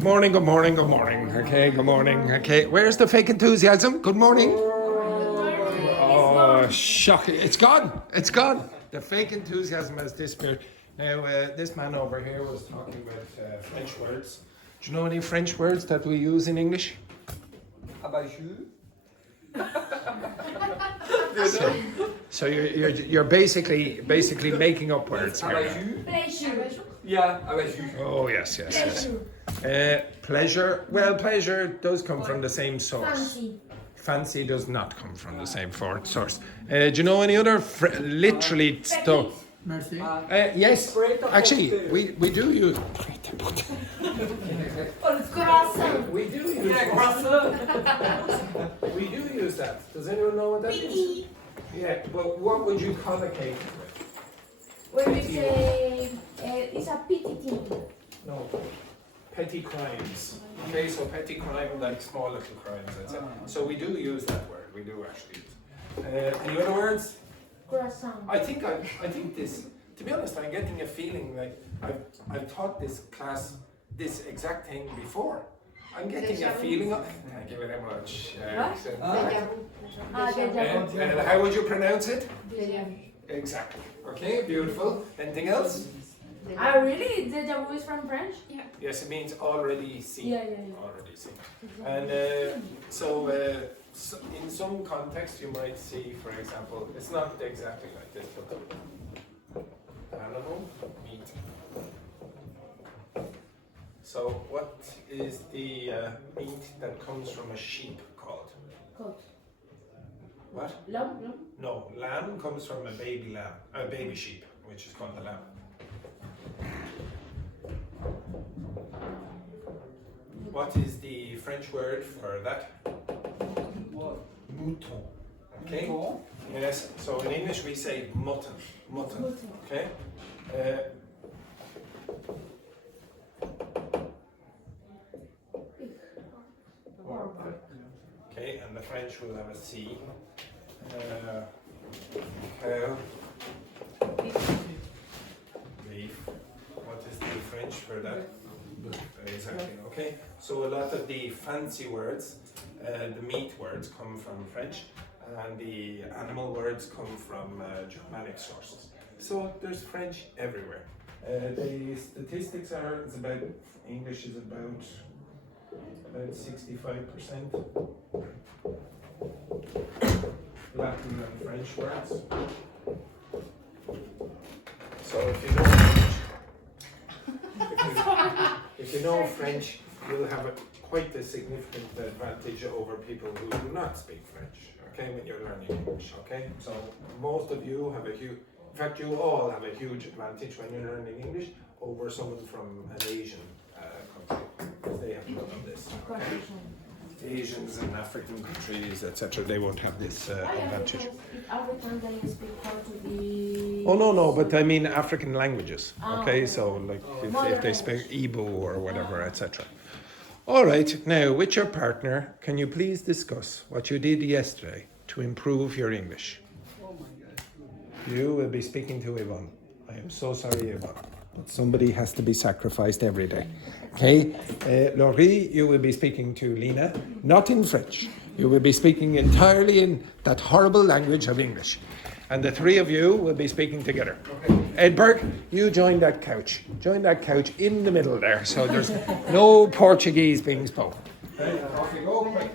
Good morning, good morning, good morning. Okay, good morning. Okay, where's the fake enthusiasm? Good morning. Oh, shocking. It's gone. It's gone. The fake enthusiasm has disappeared. Now, this man over here was talking about French words. Do you know any French words that we use in English? Abajou. So you're basically making up words here. Abajou. Pleasure. Yeah, abajou. Oh yes. Pleasure. Well, pleasure does come from the same source. Fancy. Fancy does not come from the same source. Do you know any other literally stuff? Merci. Yes, actually, we do use. Croissant. We do use. We do use that. Does anyone know what that is? Piti. Yeah, but what would you call a cake? When we say it's a pity thing. No. Petty crimes. Okay, so petty crime, like small little crimes, etc. So we do use that word. We do actually use it. Any other words? Croissant. I think this. To be honest, I'm getting a feeling like I've taught this class this exact thing before. I'm getting a feeling of. Thank you very much. And how would you pronounce it? Exactly. Okay, beautiful. Anything else? Really? Deja vu is from French? Yeah. Yes, it means already seen. Yeah. Already seen. And so in some context, you might see, for example, it's not exactly like this, but animal meat. So what is the meat that comes from a sheep called? Goat. What? Lamb? No, lamb comes from a baby lamb, a baby sheep, which is called a lamb. What is the French word for that? Mouton. Okay? Yes, so in English we say mutton. Mutton. Okay? Okay, and the French will have a C. Cow. Beef. What is the French for that? Exactly, okay. So a lot of the fancy words, the meat words come from French, and the animal words come from Germanic sources. So there's French everywhere. The statistics are, English is about 65% Latin and French words. So if you know French, you'll have quite a significant advantage over people who do not speak French, okay, when you're learning English, okay? So most of you have in fact you all have a huge advantage when you're learning English over someone from an Asian country, because they have none of this, okay? Asians and African countries, etc., they won't have this advantage. African, they speak Portuguese. Oh no, but I mean African languages. Okay, so like if they speak Igbo or whatever, etc. All right, now with your partner, can you please discuss what you did yesterday to improve your English? Oh my God. You will be speaking to Yvonne. I am so sorry, Yvonne, but somebody has to be sacrificed every day. Okay, Laurie, you will be speaking to Lena, not in French. You will be speaking entirely in that horrible language of English. And the three of you will be speaking together. Edberg, you join that couch. Join that couch in the middle there, so there's no Portuguese being spoken. Okay, off you go, quick.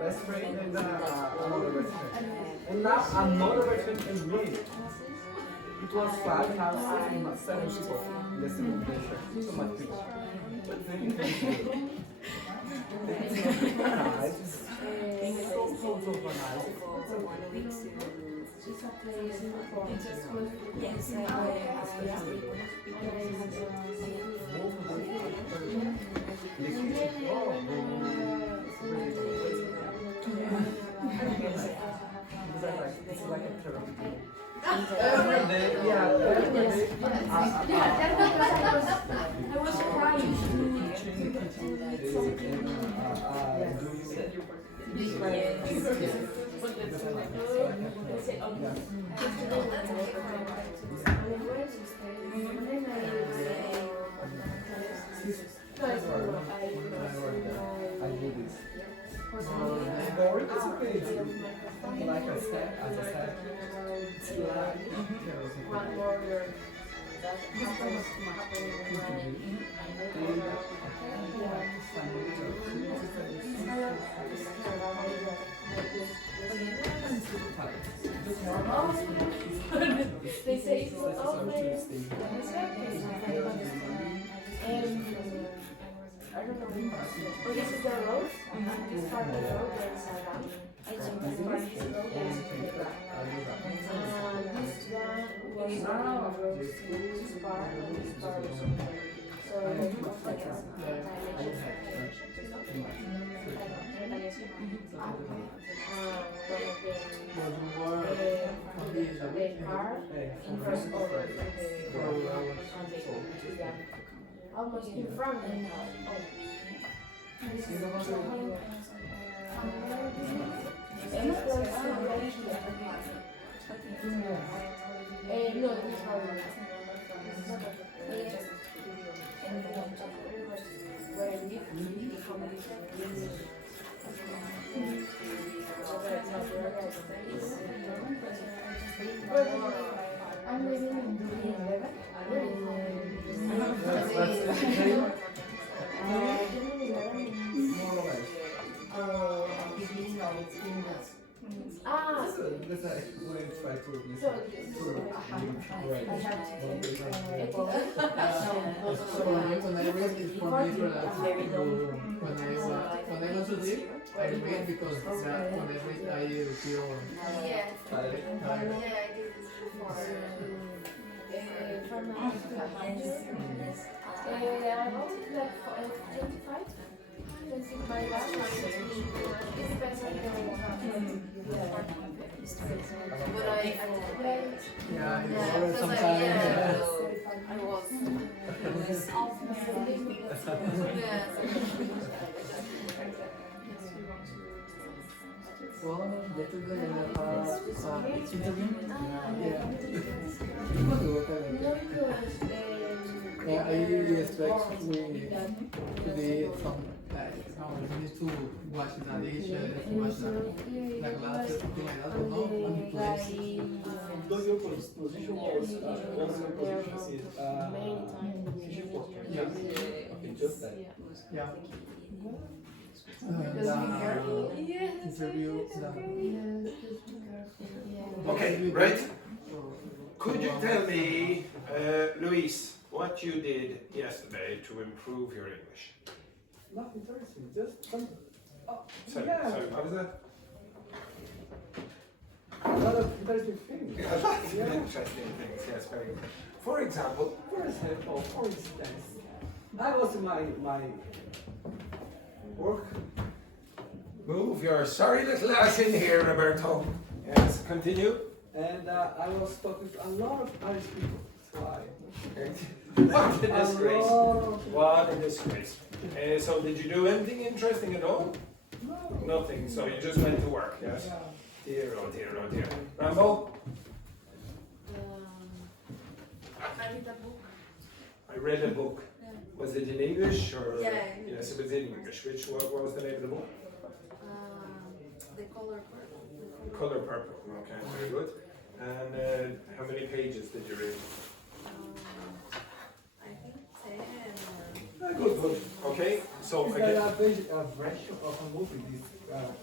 Best friend and another best friend. And now another best friend is me. It was 5, now 7 people. That's the so much people. But then for 1 week to. It's a place in the forest. Yes, It's like a therapy. Every day, yeah, every day. Yeah, that's because I was crying. I do this. Boring, it's okay. It's like I said, as I said, it's like One more year. That happens they say it's not always. I don't know. Oh, this is the road. This part of the road there is around. This part is the road there is this one was on the road. This part and this part was on the road. So it was like a the car in front over almost in front of the house. This is no, this I'm living in Donegal. more or less. That's like when I try to listen So, right. I have to So when I read it from Israel, when I go to sleep, I read because when I read I feel Yeah. tired. Yeah, I did this before. From I want like 25. My last one it depends on the but I Yeah, Yeah, it's because sometimes. I was. Well, yesterday I had interview. Yeah. I really expect we today some like we need to wash the dishes, wash the glasses, something like that. But no, one place. Donegal position was position is Yeah. okay, just that. Yeah. Interview. Okay, right? Could you tell me, Luis, what you did yesterday to improve your English? Not interesting, just some. Sorry, Yeah. sorry, what was that? A lot of interesting things. Yeah. Interesting things, yes, very good. For example, For instance, I was in my work, move your sorry little ass in here, Roberto. Yes, continue. and I was talking to a lot of Irish people. So What a disgrace. lot. What a disgrace. So did you do anything interesting at all? No. Nothing, so you just went to work, yes? Dear, oh dear, oh dear. Rambo, I read a book. I read a book. Was it in English or? Yeah. Yes, it was in English. What was the name of the book? The color purple. Color Purple. Okay, very good. And how many pages did you read? I think 10 Good, good. Okay, so Is again, that a version of a movie?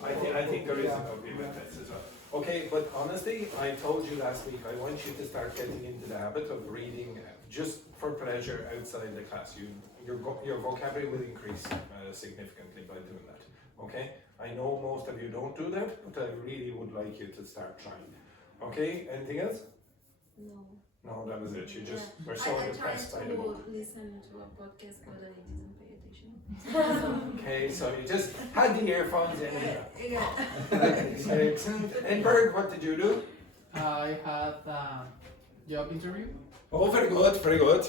I think there is a movie with this as well. Okay, but honestly, I told you last week, I want you to start getting into the habit of reading just for pleasure outside the class. Your vocabulary will increase significantly by doing that. Okay, I I know most of you don't do that, but I really would like you to start trying. Okay, anything else? No. No, that was it. You just Yeah. were so I tried impressed by the to book. listen to a podcast, but I didn't pay attention. Okay, so you just had the earphones in. Yeah. Excellent. And Berg, what did you do? I had a job interview, Oh, very good, very good.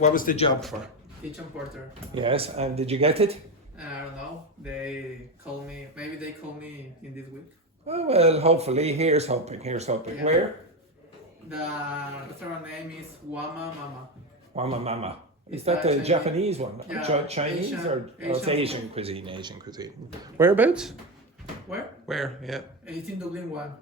What was the job for? kitchen porter. Yes, and did you get it? I don't know. They call me. Maybe they call me in this week. Oh, well, hopefully. Here's hoping. Here's hoping. Yeah. Where? The restaurant name is Wama Mama. Mama Mama. Is Is that that the Chinese? Japanese one? Yeah, Chinese Asian- or it's Asian. Asian cuisine? Asian cuisine. Whereabouts? Where? Where? Yeah. It's in Dublin one.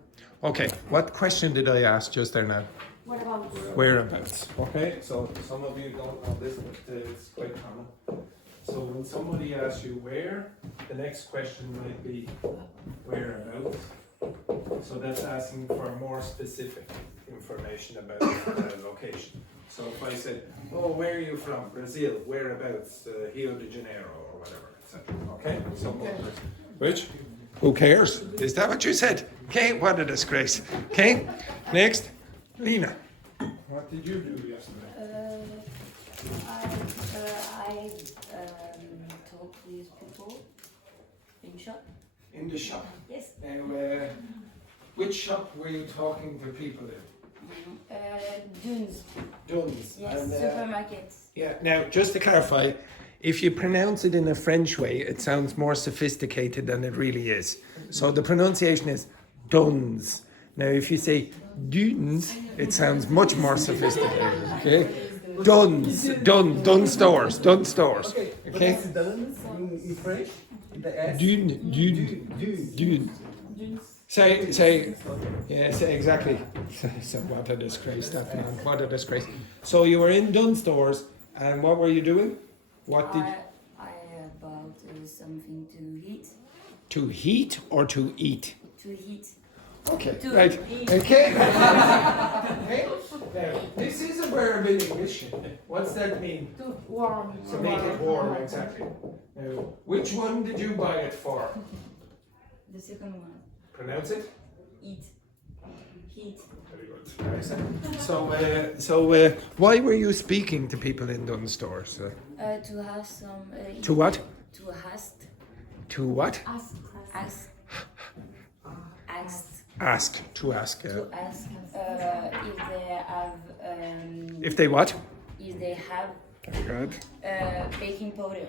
Okay. What question did I ask just there now? What about Whereabouts? Okay. So some of you don't know this, but it's quite common. So when somebody asks you where, the next question might be whereabouts. So that's asking for more specific information about the location. So if I said, oh, where are you from? Brazil. Whereabouts? Rio de Janeiro or whatever, etc. Okay? So which? Who cares? Is that what you said? Okay, what a disgrace. Okay, next. Lena. What did you do yesterday? I talk with people in shop. In the shop. Yes. Now, which shop were you talking to people in? Dunes. Duns. Yes. And, Supermarkets. yeah, now just to clarify, if you pronounce it in a French way, it sounds more sophisticated than it really is. So the pronunciation is duns. Now, if you say dunes, it sounds much more sophisticated. Okay? Dun stores. Okay? What's done in French? The S. Dune. Say, yes, exactly. So what a disgrace, that man. What a disgrace. So you were in Dunn stores, and what were you doing? What did I bought something to eat. to heat or to eat? To eat. Okay, To right. eat. Okay. Okay. Now, this is a verb in English. What's that mean? To warm. To make it warm, exactly. Now, which one did you buy it for? The second one. Pronounce it. Eat. Heat. Very good. So, why were you speaking to people in Dunn stores? To have some. To what? To ask. To what? Ask. Ask. Ask. To ask. To ask if they have. If they what? If they have Very good. baking powder.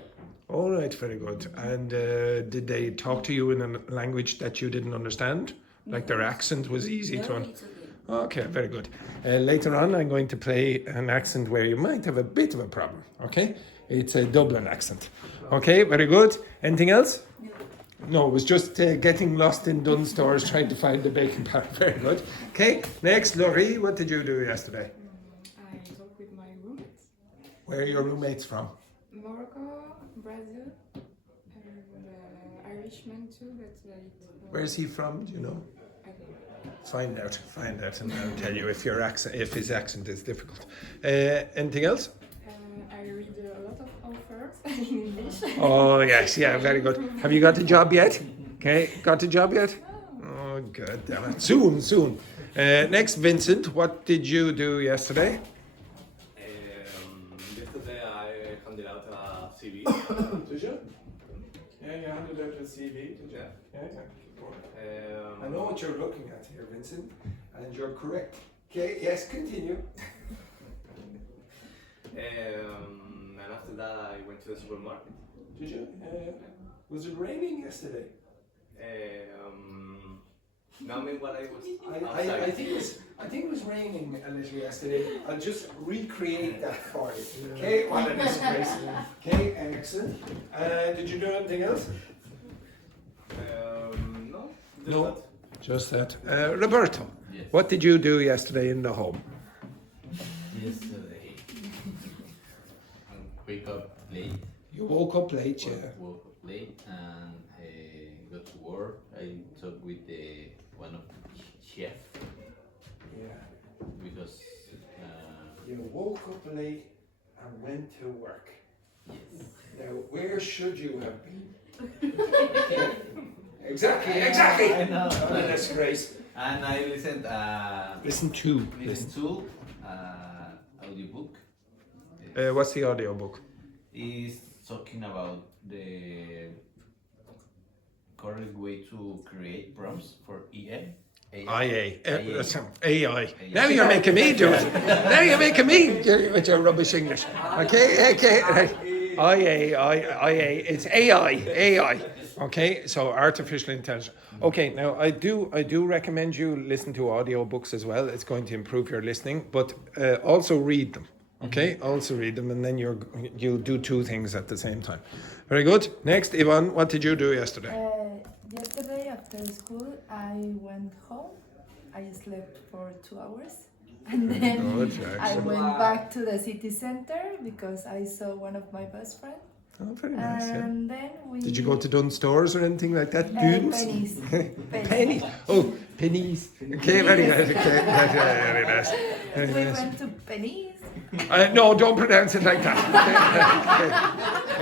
All right, very good. And did they talk to you in a language that you didn't understand? Like their accent was easy to No, understand? it's okay. Okay, very good. Later on, I'm going to play an accent where you might have a bit of a problem. Okay? It's a Dublin accent. Okay, very good. Anything else? No, it was just getting lost in Dunn stores trying to find the baking powder. Very good. Okay, next, Laurie, what did you do yesterday? I talked with my roommates. Where are your roommates from? Morocco, Brazil, and Irishman too, but Where's he from? Do you know? I don't know. Find out, and I'll tell you if his accent is difficult. Anything else? I read a lot of authors in English. Oh yes, yeah, very good. Have you got a job yet? Okay, got a job yet? Oh, good. Damn it. Soon. Next, Vincent, what did you do yesterday? Yesterday I handed out a CV. Did you? Yeah, you handed out a CV, did you? Yeah. I know what you're looking at here, Vincent, and you're correct. Okay, yes, continue. And after that I went to the supermarket. Did you? Was it raining yesterday? Now I mean what I was I outside. think it was raining a little yesterday. I'll just recreate that for you. Okay, what a disgrace. Okay, excellent. Did you do anything else? No. No. Just that. Roberto, Yes. what did you do yesterday in the home? Yesterday, I wake up late. You woke up late, yeah. Woke up late and go to work. I talked with one of the chef Yeah. because You woke up late and went to work. yes, Now, where should you have been? Exactly. I know. Goodness grace. And I listened. Listen to. Listen to audiobook. What's the audiobook? Is talking about the correct way to create prompts for EA. IA. AI. Now you're making me do it. Now you're making me with your rubbish English. Okay. Right. IA. It's AI. Okay. So artificial intelligence. Okay. Now I do recommend you listen to audiobooks as well. It's going to improve your listening, but also read them. Okay. Also read them, and then you'll do two things at the same time. Very good. Next, Ivan. What did you do yesterday? Yesterday after school, I went home. I slept for 2 hours. And then Good, I went back to the city center because I saw one of my best friends. Oh, very nice. Yeah. And then we... Did you go to Dunn stores or anything like that? Pennies. Pennies. Oh, pennies. Okay, very nice. Okay, very nice. Very We nice. went to Pennies. No, don't pronounce it like that. Okay.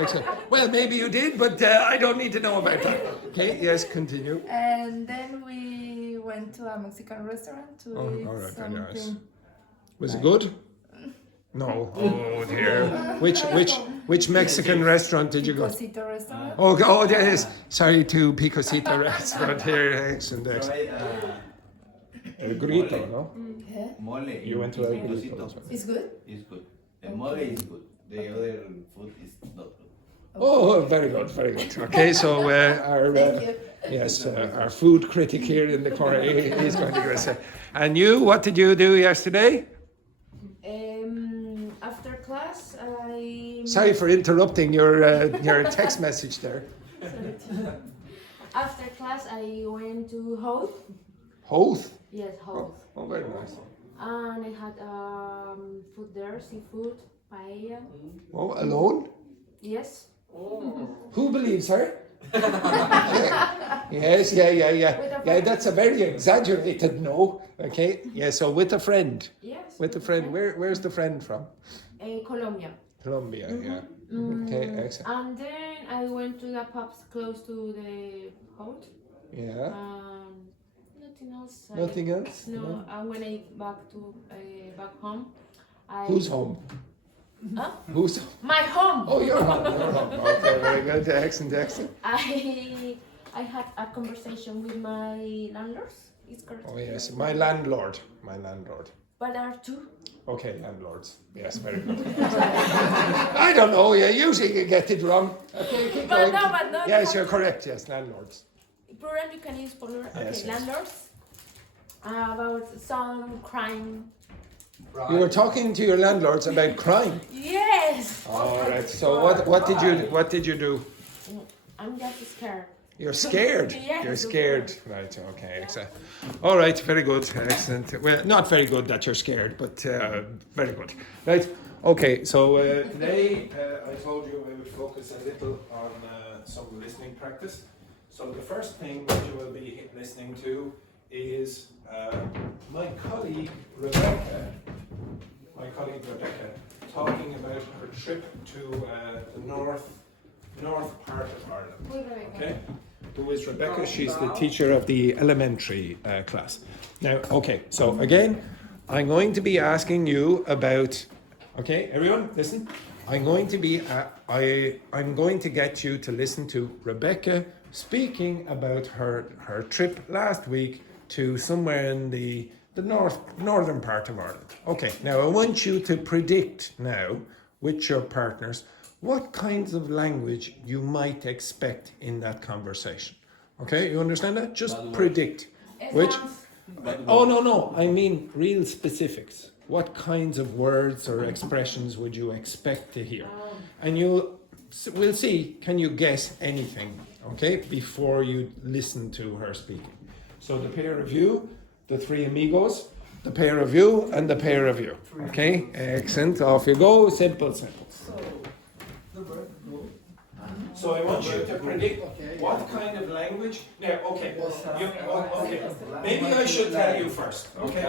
Excellent. Well, maybe you did, but I don't need to know about that. Okay, yes, continue. And then we went to a Mexican restaurant to eat all right, very something. nice. Was it good? No. Oh dear. Which Mexican restaurant did you go to? Cosito restaurant. Oh, there is. Sorry to Picosita restaurant here. Excellent. El Grito, no? Yeah. Mole. You went to El in Grito. Picosito. It's good? It's good. The mole is good. The other food is not good. Oh, very good. Okay, so our Thank you. yes, our food critic here in the corner is going to give us a. And you, what did you do yesterday? After class, I... Sorry for interrupting your text message there. After class, I went to Hoth. Hoth. Yes, Hoth. Oh, very nice. And I had food there, seafood, paella. Oh, alone? Yes. Who believes her? Yes, yeah. Yeah, that's a very exaggerated no. Okay, yeah. So with a friend. Yes. With a friend. Where's the friend from? Colombia. Colombia. Yeah. Okay, excellent. And then I went to the pubs close to the Hoth. Yeah. Nothing else. Nothing else? No. And when I back home, Who's home? Huh? Who's? My home. Oh, you're home. Okay, very good. Excellent. I had a conversation with my landlords. It's correct. Oh yes, my landlord. But there are two. Okay, landlords. Yes, very good. I don't know. Yeah, usually you get it wrong. Okay, keep But going. no. Yes, you're correct. Yes, landlords. Plural you can use plural. Okay, Yes. landlords. About some crime. You were talking to your landlords about crime. Yes. All right. So what did you do? I'm just scared. You're scared. Yes, You're of scared. Right. Okay. Excellent. All right. Very good. Excellent. Well, not very good that you're scared, but very good. Right. Okay. So today I told you I would focus a little on some listening practice. So the first thing that you will be listening to is my colleague Rebecca talking about her trip to the north part of Ireland. Okay, who is Rebecca? She's the teacher of the elementary class. Now, okay, so again, I'm going to be asking you about. Okay, everyone, listen. I'm going to get you to listen to Rebecca speaking about her trip last week to somewhere in the northern part of Ireland. Okay, now I want you to predict now with your partners what kinds of language you might expect in that conversation. Okay, you understand that? Just predict. Which? Oh, no, I mean real specifics. What kinds of words or expressions would you expect to hear? And we'll see, can you guess anything, okay, before you listen to her speaking. So the pair of you, the three amigos, the pair of you, and the pair of you. Okay, excellent. Off you go. Simple. So I want you to predict what kind of language. Now, okay. Maybe I should tell you first. Okay.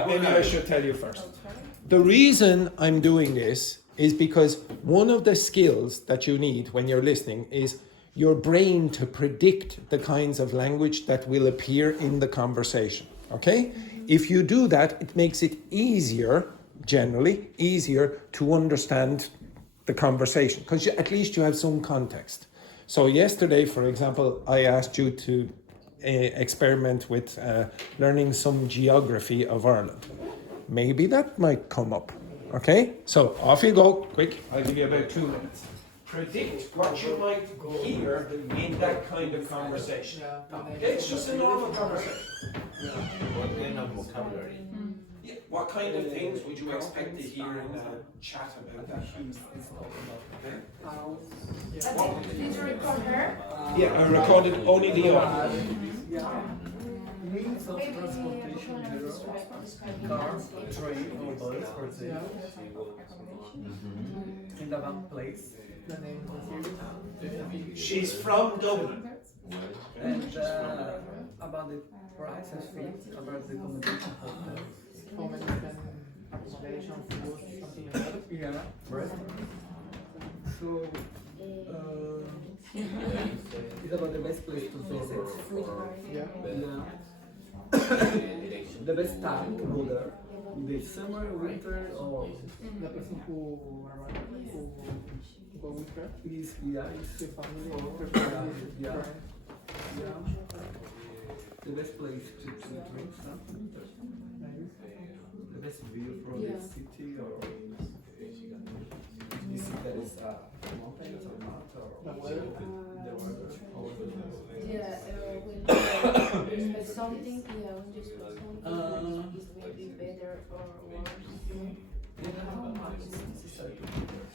The reason I'm doing this is because one of the skills that you need when you're listening is your brain to predict the kinds of language that will appear in the conversation. Okay? If you do that, it makes it easier, generally, easier to understand the conversation, because at least you have some context. So yesterday, for example, I asked you to experiment with learning some geography of Ireland. Maybe that might come up. Okay? So off you go, quick. I'll give you about 2 minutes. Predict what you might hear in that kind of conversation. Okay, it's just a normal conversation. What kind of vocabulary? Yeah, what kind of things would you expect to hear in a chat about that? Did you record her? Yeah, I recorded only the audio. Means of Maybe transportation in general. describing Car, landscape. train, or bus, for example. In the one place. The name of the series. She's from Dublin. And about the price and fee, about the accommodation hotel. How many can accommodation, food, something like that? Yeah, right. So, it's about the best place to visit. Yeah. The best time to go there. The summer, winter, or The person who go with her, is the family or her Yeah, family, yeah. friends. the best place to drink something. The best view from the city, or you see that is mountains or not, or The weather. the weather. Yeah, when you expect something, when you expect something, is maybe better or worse. How much is necessary to be there?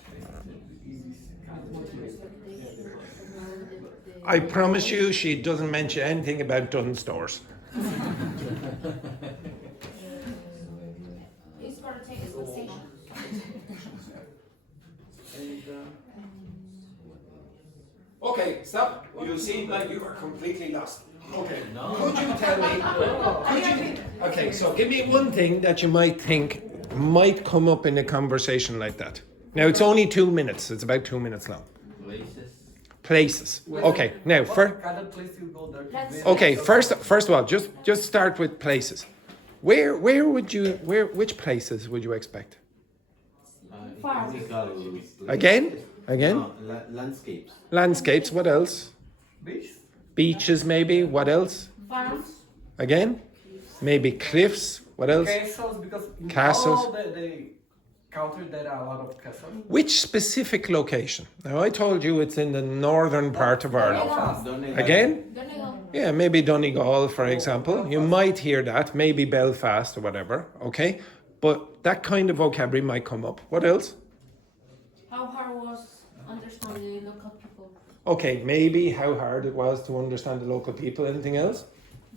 I promise you, she doesn't mention anything about Dunn stores. It's for the station. And Okay, stop. You seem like you are completely lost. Okay. Could you tell me? Okay, so give me one thing that you might think might come up in a conversation like that. Now it's only 2 minutes. It's about 2 minutes long. Places. Okay. Now, what kind of place you go there to visit? okay. First of all, just start with places. Which places would you expect? Again? No, landscapes. Landscapes. What else? Beach? Beaches, maybe. What else? Farms. Again? Maybe cliffs. What else? Castles, because in Castles. all the country there are a lot of castles. Which specific location? Now, I told you it's in the northern part of Ireland. Belfast. Again? Donegal. Yeah, maybe Donegal, for example. You might hear that. Maybe Belfast or whatever. Okay? But that kind of vocabulary might come up. What else? How hard was understanding the local people? Okay, maybe how hard it was to understand the local people. Anything else?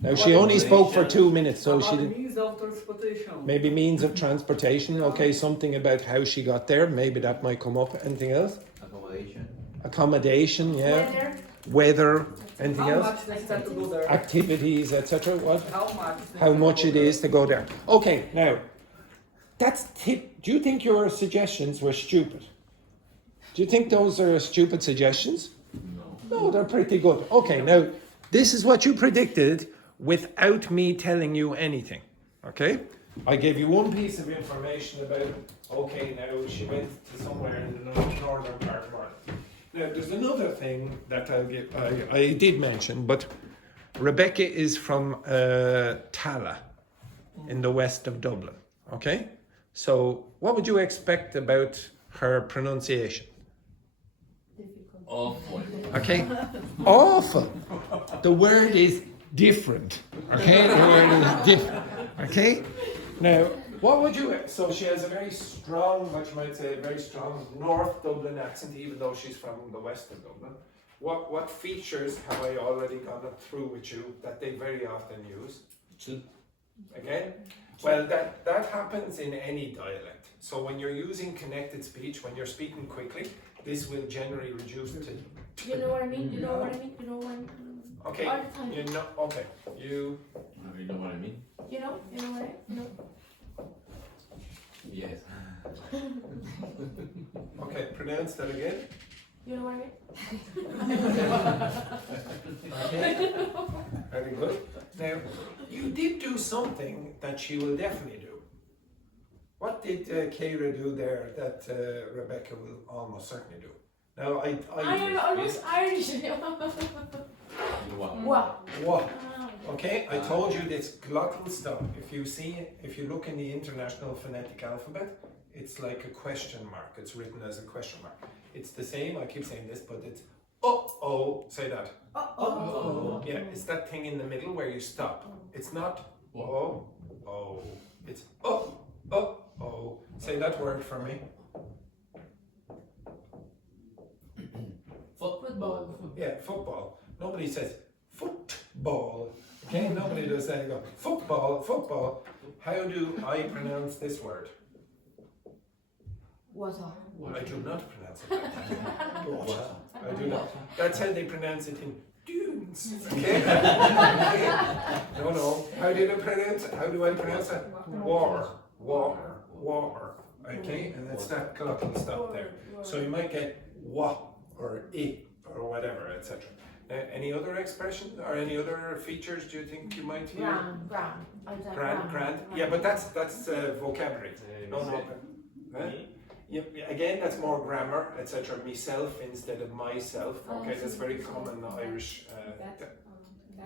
Now, she only spoke for 2 minutes, so About she the didn't. means of transportation. Maybe means of transportation. Okay, something about how she got there. Maybe that might come up. Anything else? Accommodation. Accommodation, yeah. Weather. Weather. Anything How else? much necessary to go there? Activities, etc. What? How much? How much it is to go there. Okay, now, that's tip. Do you think your suggestions were stupid? Do you think those are stupid suggestions? No, they're pretty good. Okay, now, this is what you predicted without me telling you anything. Okay? I gave you one piece of information about, okay, now she went to somewhere in the northern part of Ireland. Now, there's another thing that I did mention, but Rebecca is from Tala in the west of Dublin. Okay? So, what would you expect about her pronunciation? Awful. Okay? Awful. The word is different. Okay? The word is different. Okay? Now, what would you... So she has a very strong, what you might say, a very strong North Dublin accent, even though she's from the west of Dublin. What features have I already gone through with you that they very often use? Again? Well, that happens in any dialect. So when you're using connected speech, when you're speaking quickly, this will generally reduce to... You know what I mean? You know what I mean? You know what I mean? Okay, All the time. you know, okay, you... You know what I mean? You know what I mean? You know. Yes. Okay, pronounce that again. You know what I mean? Okay. Very good. Now, you did do something that she will definitely do. What did Keira do there that Rebecca will almost certainly do? Now, I don't know, almost Irish. Wow. Wow. What? Okay, I told you this glottal stop. If you look in the International Phonetic Alphabet, it's like a question mark. It's written as a question mark. It's the same, I keep saying this, but it's oh, say that. Uh-oh. Yeah, it's that thing in the middle where you stop. It's not oh, it's oh. Say that word for me. Football. Yeah, football. Nobody says football. Okay, nobody does that. You go football. How do I pronounce this word? Water. I do not pronounce it. Water. I do not. That's how they pronounce it in dunes. Okay? No. How do I pronounce it? Water. Okay? And it's that glottal stop there. So you might get wa or I or whatever, etc. Any other expressions or any other features do you think you might hear? Grand. Yeah, but that's vocabulary. No. Yep. Again, that's more grammar, etc. Myself instead of myself. Okay, that's very common Irish.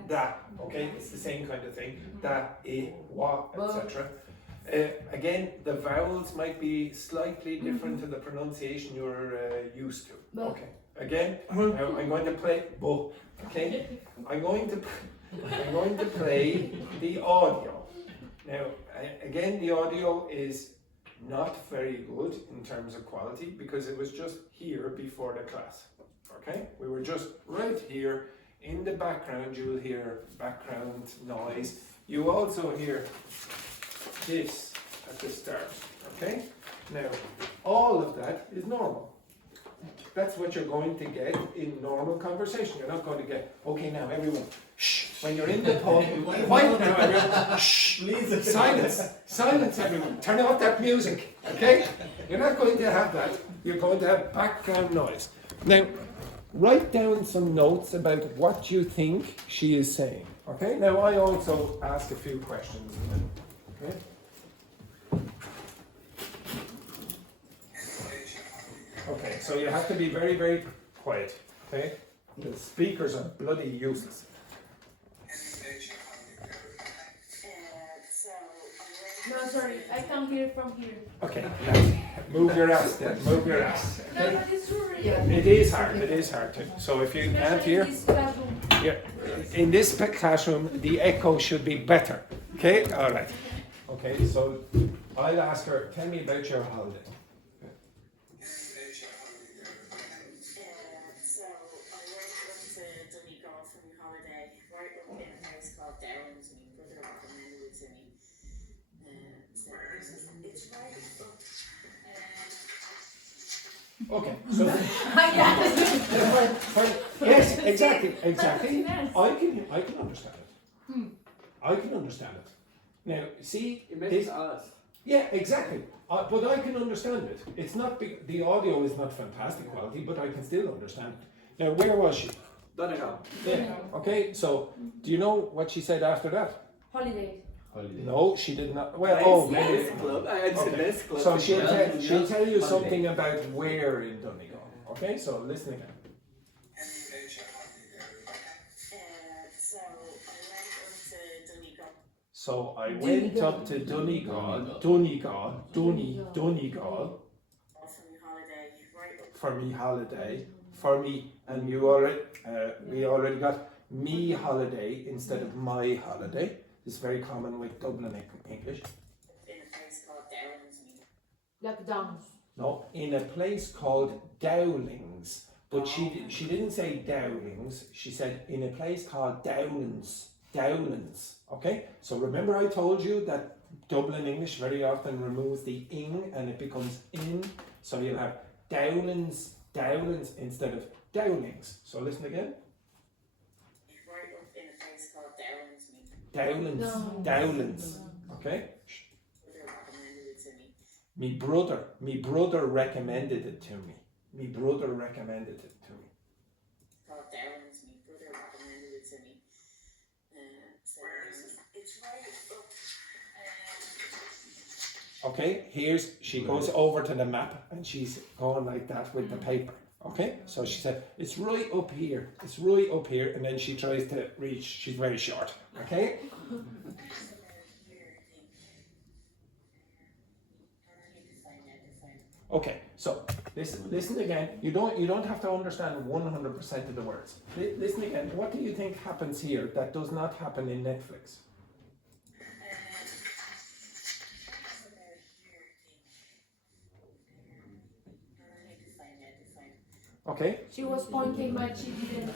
That. Okay, it's the same kind of thing. That, I, wa, etc. Again, the vowels might be slightly different to the pronunciation you're used to. Okay. Again, now I'm going to play. Okay. I'm going to play the audio. Now, again, the audio is not very good in terms of quality because it was just here before the class. Okay, we were just right here in the background. You will hear background noise. You also hear this at the start. Okay, now all of that is normal. That's what you're going to get in normal conversation. You're not going to get, okay, now everyone, shh. When you're in the pub, quiet now everyone, shh. Please. Silence everyone. Turn off that music, okay? You're not going to have that. You're going to have background noise. Now, write down some notes about what you think she is saying, okay? Now, I also ask a few questions. Okay? Okay, so you have to be very, very quiet, okay? The speakers are bloody useless. No, sorry, I can't hear from here. Okay, now move your ass then, move your ass. No, Okay? but it's true. It is hard to. So if you can't hear, yeah, in this classroom, the echo should be better. Okay, all right. Okay, so I'll ask her, tell me about your holiday. So I went to Donegal for my holiday, right up in a place called Downs. My brother recommended it to me. So it's right up. Okay, so yes, exactly. I can understand it. I can understand it. Now, see, It makes us. yeah, exactly. But I can understand it. It's not the audio is not fantastic quality, but I can still understand it. Now, where was she? Donegal. Yeah. Okay. So, do you know what she said after that? Holiday. No, she did not. Well, maybe. Club. I had Okay. this club. So she'll tell you Holiday. something about where in Donegal. Okay. So listen again. So I went up to Donegal. So I went up to Donegal For my holiday, for me, and we already got me holiday instead of my holiday. It's very common with Dublin English. in a place called Downs. Like Downs. No, in a place called Dowlings, but she didn't say Dowlings. She said in a place called Dowlands. Okay, so remember I told you that Dublin English very often removes the ing and it becomes in. So you'll have Dowlands instead of Dowlings. So listen again. Right up in a place called Downs. Dowlands. Okay. My brother recommended it to me. Me brother recommended it to me. My brother recommended it to me. Called Downs. My brother recommended it to me. So it's right up. Okay, she goes over to the map and she's going like that with the paper. Okay, so she said, it's right up here, and then she tries to reach, she's very short, okay? Okay, so listen again. You don't have to understand 100% of the words. Listen again. What do you think happens here that does not happen in Netflix? Okay. She was pointing, but she didn't.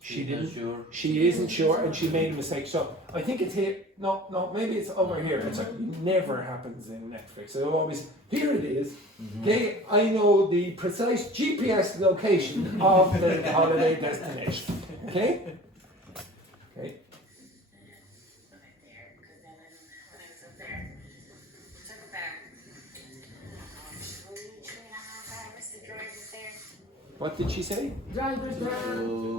She didn't. Sure. She isn't sure, and she made a mistake. So I think it's here. No, maybe it's over here. It's like it never happens in Netflix. So always here it is. Okay, I know the precise GPS location of the holiday destination. Okay. Okay. What did she say? Drivers there.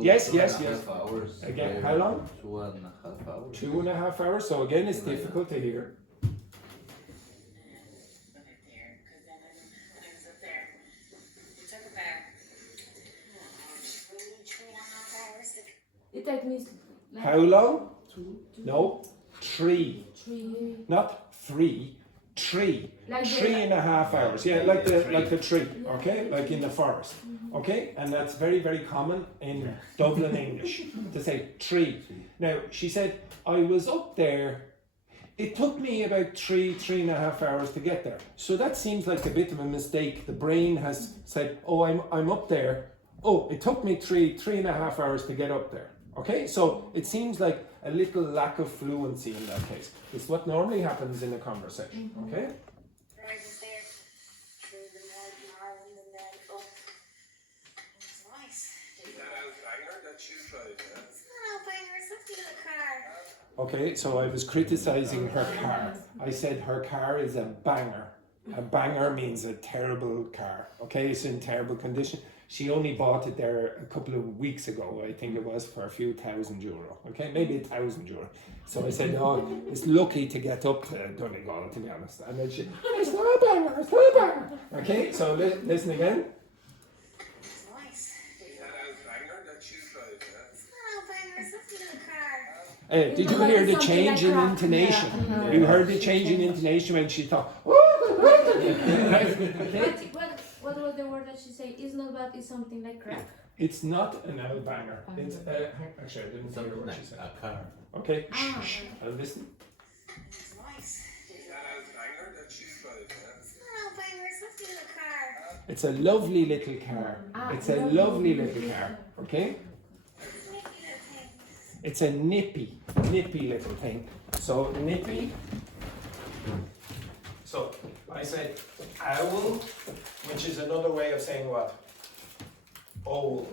Yes. 2.5 hours. Again, how long? 2.5 hours. 2.5 hours. So again, it's difficult to hear. It takes me like How long? 2. No, 3, 3. not 3. 3. Like 3.5 hours. Yeah, like the tree. Yeah. Okay, like in the forest. Okay, and that's very, very common in Dublin English to say tree. Now she said I was up there. It took me about 3.5 hours to get there. So that seems like a bit of a mistake. The brain has said, "Oh, I'm up there. Oh, it took me 3.5 hours to get up there." Okay, so it seems like a little lack of fluency in that case. It's what normally happens in a conversation. Okay. Right there through the Ireland and then up. It's nice. It's not Albanger, it's not the other car. Okay, so I was criticizing her car. I said her car is a banger. A banger means a terrible car. Okay, it's in terrible condition. She only bought it there a couple of weeks ago, I think it was, for a few €1,000. Okay, maybe €1,000. So I said, oh, it's lucky to get up to Donegal, to be honest. And then she, it's not a banger, it's not a banger. Okay, so listen again. It's nice. It's not Albanger, it's not the other car. Did you hear the change in intonation? You heard the change in intonation when she thought, okay? What was the word that she said? It's not bad, it's something like crack. It's not an Albanger. It's actually I didn't hear Something what like she said. a car. Okay, shh. I'll listen. It's nice. It's not Albanger, it's not the other car. It's a lovely little car. It's a lovely little car. Okay? It's a nippy little thing. So nippy. So I said owl, which is another way of saying what? Old.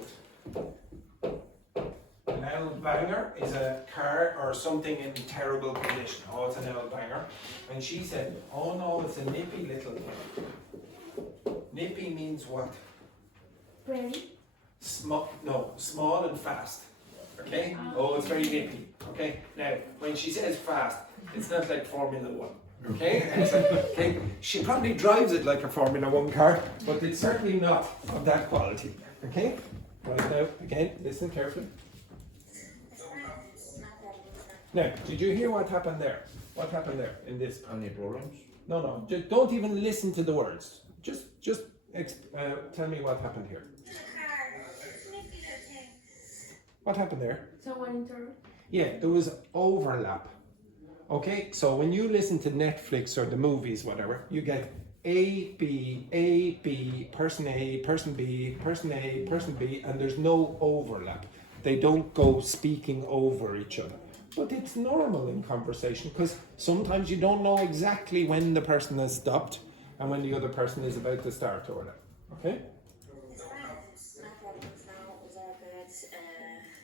An Albanger is a car or something in terrible condition. Oh, it's an Albanger. And she said, oh no, it's a nippy little thing. Nippy means what? Pretty. Small and fast. Okay? Oh, it's very nippy. Okay? Now, when she says fast, it's not like Formula 1. Okay? It's like, okay? She probably drives it like a Formula 1 car, but it's certainly not of that quality. Okay? Right now, again, listen carefully. Now, did you hear what happened there? What happened there in this? Any problems? No, don't even listen to the words. Just tell me what happened here. What happened there? Someone interrupt. Yeah, there was overlap. Okay, so when you listen to Netflix or the movies, whatever, you get A, B, person A, person B, person A, person B, and there's no overlap. They don't go speaking over each other. But it's normal in conversation because sometimes you don't know exactly when the person has stopped and when the other person is about to start or whatever. Okay?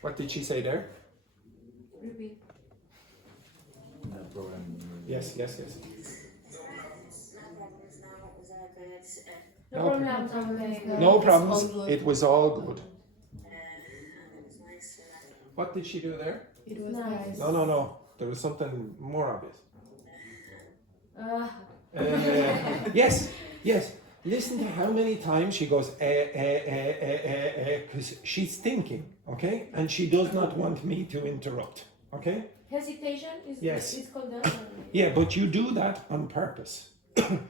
What did she say there? Repeat. No problem. Yes. No problems now, it was all good. No problem, Dogme. No problems. It was all good. and it was nice to relax. What did she do there? It was nice. No. There was something more obvious. Yes. Listen to how many times she goes, because she's thinking, okay? And she does not want me to interrupt, okay? Hesitation is Yes. is called that. Yeah, but you do that on purpose,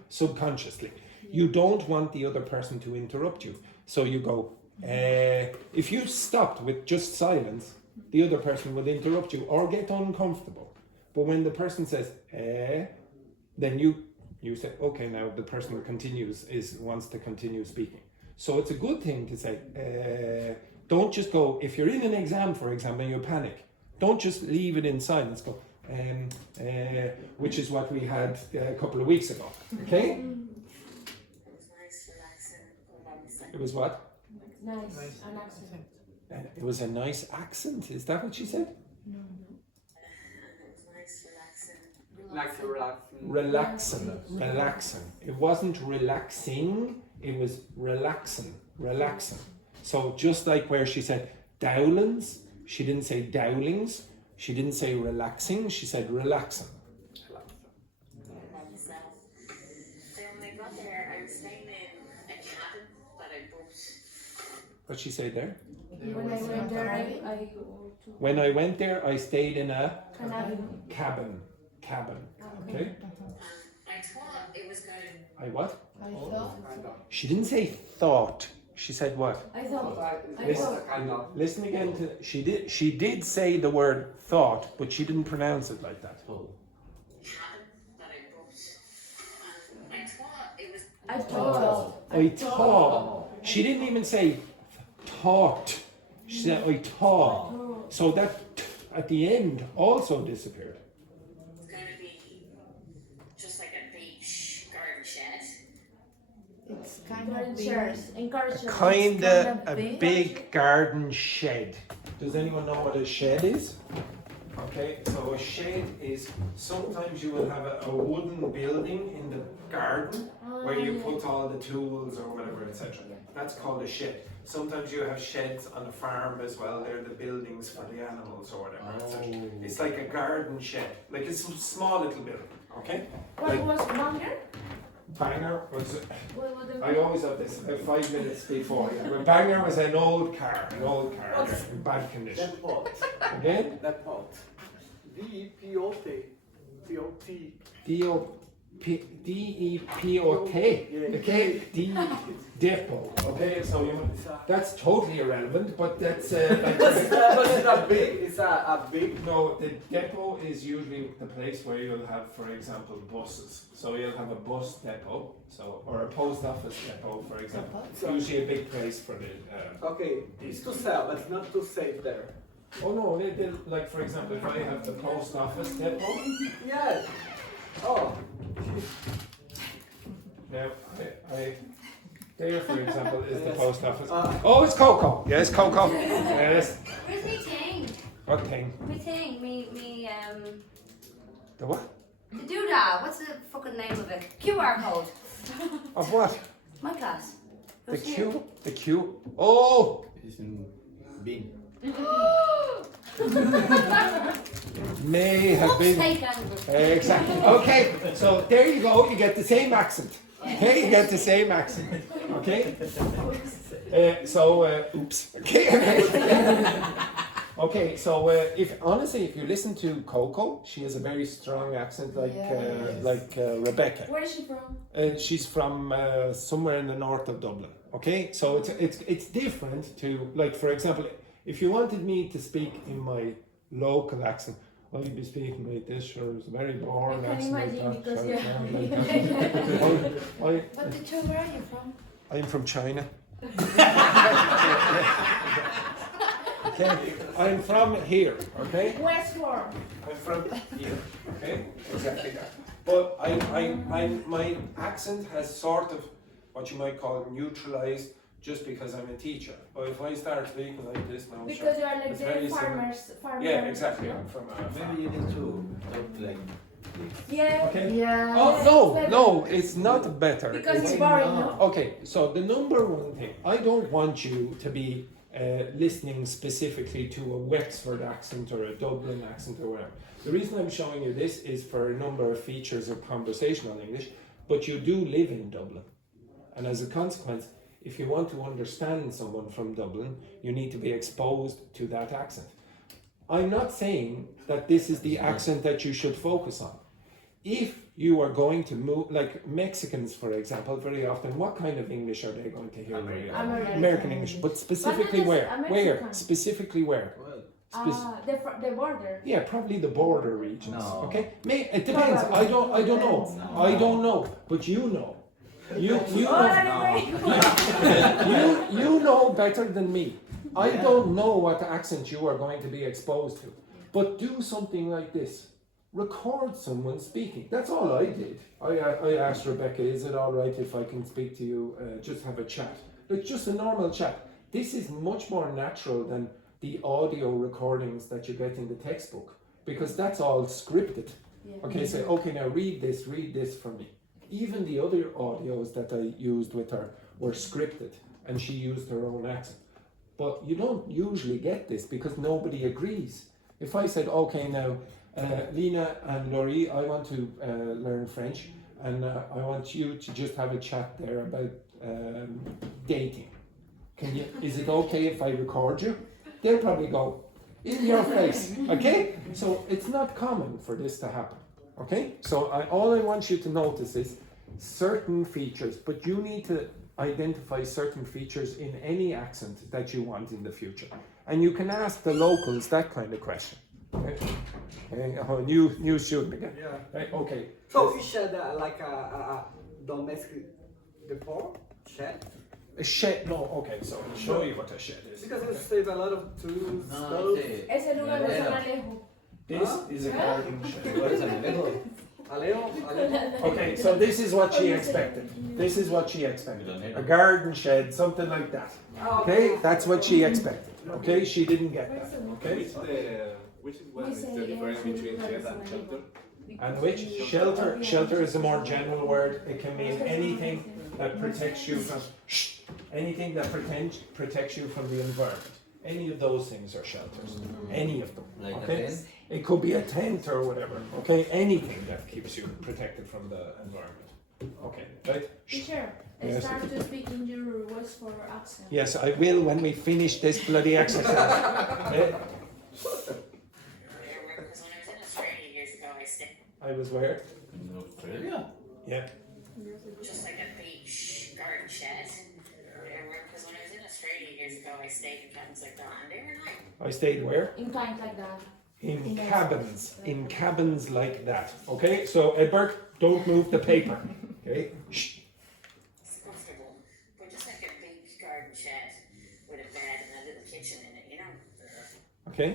subconsciously. You don't want the other person to interrupt you. So you go, if you stopped with just silence, the other person would interrupt you or get uncomfortable. But when the person says, then you say, okay, now the person wants to continue speaking. So it's a good thing to say, don't just go, if you're in an exam, for example, and you panic, don't just leave it in silence, go, which is what we had a couple of weeks ago, okay? It was nice, relaxing. Hold on a second. It was what? Nice, an accent. And it was a nice accent, is that what she said? And it was nice, relaxing. Relaxing. Relaxing. It wasn't relaxing, it was relaxing. So just like where she said dowlings, she didn't say dowlings, she didn't say relaxing, she said relaxing. By myself. So when I got there, I was staying in a cabin that I booked. What'd she say there? When I went there, When I went there, I stayed in a cabin. cabin. Okay? I thought it was going. I what? I thought. She didn't say thought. She said what? I thought. Listen again to she did say the word thought, but she didn't pronounce it like that. Cabin that I booked. And I thought it was. I thought. I thought. She didn't even say thought. She said I thought. So that at the end also disappeared. It's going to be just like a beach garden shed. It's kind Garden of big. chairs. Encourage Kinda a big. big garden shed. Does anyone know what a shed is? Okay, so a shed is sometimes you will have a wooden building in the garden where you put all the tools or whatever, etc. That's called a shed. Sometimes you have sheds on a farm as well. They're the buildings for the animals or whatever, etc. It's like a garden shed, like it's a small little building. Okay. What was banger? Banger was. What was the I always have this 5 minutes before. Yeah. Banger was an old car in bad condition. Depot. Again? Depot. D-E-P-O-T. P-O-T. D-E-P-O-T. Okay? Depot. Okay, so that's totally irrelevant, but that's like. But it's not big. It's a big. No, the depot is usually the place where you'll have, for example, buses. So you'll have a bus depot, or a post office depot, for example. It's usually a big place for the. Okay, it's to sell, but not to save there. Oh no, like for example, if I have the post office depot. Yes. Oh. Now, there, for example, is the post office. Oh, it's Coco. Yes, Coco. Yes. Where's me thing? What thing? Me thing, The what? the doodah. What's the fucking name of it? QR code. Of what? My class. The Q? The Q? Oh! It's in big. May have been. Exactly. Okay, so there you go. You get the same accent. Okay, you get the same accent. Okay. Oops. Okay. Okay. So if you listen to Coco, she has a very strong accent, like Rebecca. Where is she from? She's from somewhere in the north of Dublin. Okay, so it's different to, like, for example, if you wanted me to speak in my local accent, I'd be speaking like this, or it's a very boring I can accent. imagine because But the two, where are you from? I'm from China. Okay, I'm from here. Okay, Westward. I'm from here. Okay, exactly that. But my accent has sort of what you might call neutralized, just because I'm a teacher. But if I start speaking like this now, Because sure, you are like it's the very farmers. Yeah, exactly. I'm from a farm. Maybe you need to talk like please. Yeah. Okay. Yeah. Oh it's no, better. it's not better. Because It's- it's boring, no? Okay, so the number one thing, I don't want you to be listening specifically to a Wexford accent or a Dublin accent or whatever. The reason I'm showing you this is for a number of features of conversational English, but you do live in Dublin. And as a consequence, if you want to understand someone from Dublin, you need to be exposed to that accent. I'm not saying that this is the accent that you should focus on. If you are going to move, like Mexicans, for example, very often, what kind of English are they going to hear? Very often? American English, but specifically just where? Where? Mexican. Specifically where? The border. Yeah, probably the border regions. No. Okay, it depends. I don't know. No. I don't know, but you know. You Oh, know. You know better than me. I don't know what accent you are going to be exposed to, but do something like this. Record someone speaking. That's all I did. I asked Rebecca, is it all right if I can speak to you, just have a chat? Like just a normal chat. This is much more natural than the audio recordings that you get in the textbook, because that's all scripted. Yeah. Okay, say, okay, now read this for me. Even the other audios that I used with her were scripted, and she used her own accent. But you don't usually get this because nobody agrees. If I said, okay, now, Lena and Laurie, I want to learn French, and I want you to just have a chat there about dating. Is it okay if I record you? They'll probably go, in your face, okay? So it's not common for this to happen, okay? So all I want you to notice is certain features, but you need to identify certain features in any accent that you want in the future. And you can ask the locals that kind of question. Okay? New student again. Yeah. Right? Okay. So you said like a domestic depot shed? A shed, no, okay, so I'll show you what a shed is. Because it save a lot of tools, No, stuff. Ese lugar no es un alejo. This is a garden shed. What is an alejo? Alejo? Okay, so this is what she expected. This is what she expected. A garden shed, something like that. Okay, that's what she expected. Okay, she didn't get that. Okay, Which one is the difference between shed and shelter? and which shelter? Shelter is a more general word. It can mean anything that protects you from anything that protects you from the environment. Any of those things are shelters. Any of them. Like a Okay, tent? it could be a tent or whatever. Okay, anything that keeps you protected from the environment. Okay, right? Teacher, Yes. start to speak in your Westford accent. Yes, I will when we finish this bloody exercise. Eh? Because when I was in Australia years ago, I stayed I was where? In Australia? Yeah. just like a beach garden shed. Because when I was in Australia years ago, I stayed in cabins like that, and they were nice. I stayed where? In kind like that. In cabins. In cabins like that. Okay, so Edbert, don't move the paper. Okay? Shh. It's comfortable, but just like a big garden shed with a bed and a little kitchen in it, you know. Okay?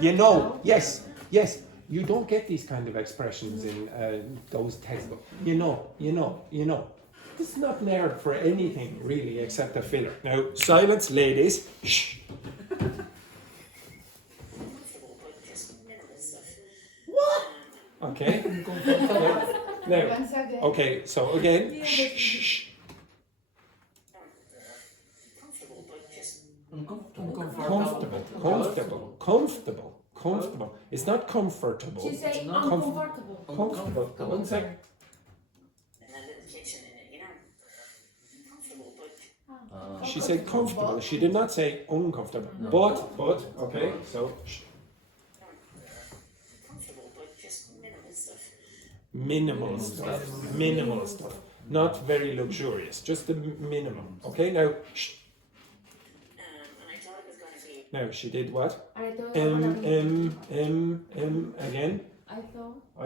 You know, Yes, yes. You don't get these kind of expressions in those textbooks. You know. This is not there for anything really except a filler. Now, silence, ladies. Shh. Comfortable, but just minimal stuff. Okay? Now, okay, so again, shh, shh, shh. Comfortable, but just Comfortable. It's not comfortable. she say Comf- uncomfortable. Comfortable. One second. and a little kitchen in it, you know. Comfortable, but She said comfortable. She did not say uncomfortable. But, okay, so shh. comfortable, but just minimal stuff. Minimal stuff. Not very luxurious. Just the minimum. Okay, now, shh. And I thought it was going to be Now, she did what? I thought. Again. I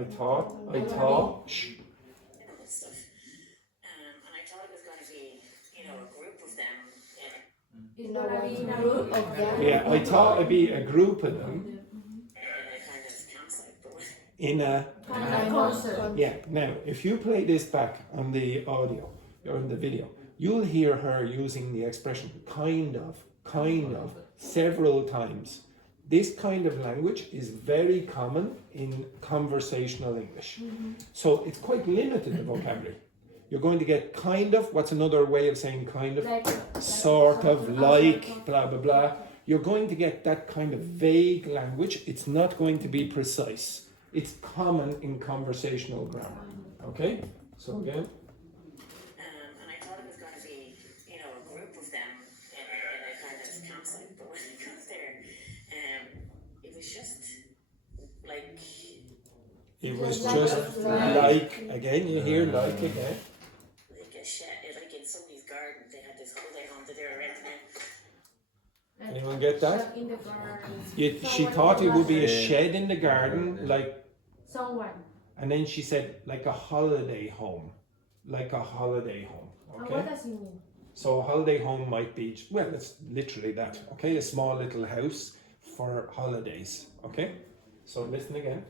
thought. I thought. Shh. minimal stuff. And I thought it was going to be, you know, a group of them. It's gonna be in a group of them. Yeah, I thought it'd be a group of them In a kind of campsite, but in a. Kind of concert. Yeah, now, if you play this back on the audio or in the video, you'll hear her using the expression kind of several times. this kind of language is very common in conversational English. So it's quite limited, the vocabulary. You're going to get kind of, what's another way of saying kind of? Sort of, like, blah, blah, blah. You're going to get that kind of vague language. It's not going to be precise. It's common in conversational grammar. Okay? So again. And I thought it was going to be, you know, a group of them in a kind of campsite, but when I got there, it was just like. It was just like, again, you hear like again. Like a shed, like in somebody's garden, they had this holiday home that they were renting out. Anyone get that? In the garden. She thought it would be a shed in the garden, like, Someone. and then she said, like a holiday home. Like a holiday home. And Okay? what does it mean? So a holiday home might be, well, it's literally that. Okay? A small little house for holidays. Okay? So listen again.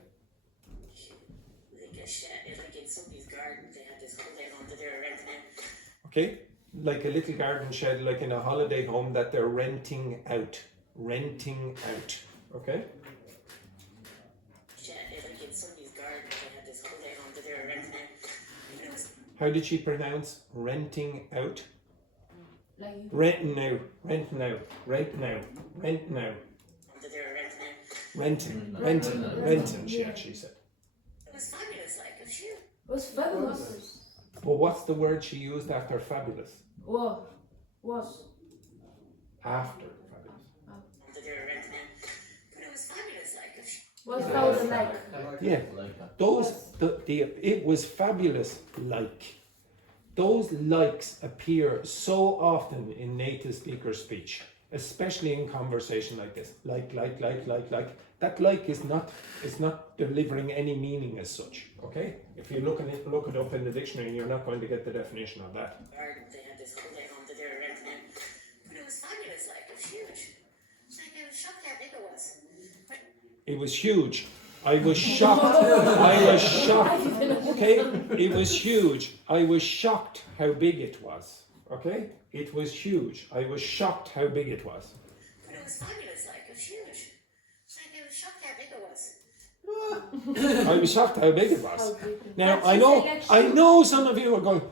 Like a shed, like in somebody's garden, they had this holiday home that they were renting out. Okay? Like a little garden shed, like in a holiday home that they're renting out. Renting out. Okay? Shed, like in somebody's garden, they had this holiday home that they were renting out. And it was How did she pronounce renting out? Like you. Renting out. Renting out. Renting out. Renting out. that they were renting out. Renting, she actually said. It was fabulous, like a few. It was fabulous. But what's the word she used after fabulous? What? Was. After fabulous. That they were renting out. But it was fabulous, like a few. What's called like? Yeah. It was fabulous, like. Those likes appear so often in native speaker speech, especially in conversation like this. Like. That like is not delivering any meaning as such. Okay? If you look it up in the dictionary, you're not going to get the definition of that. Garden, they had this holiday home that they were renting out. But it was fabulous, like it was huge. Like I was shocked how big it was. But It was huge. I was shocked. I was shocked. Okay? It was huge. I was shocked how big it was. Okay? It was huge. I was shocked how big it was. But it was fabulous, like it was huge. Like I was shocked how big it was. I was shocked how big it was. Now I know some of you are going,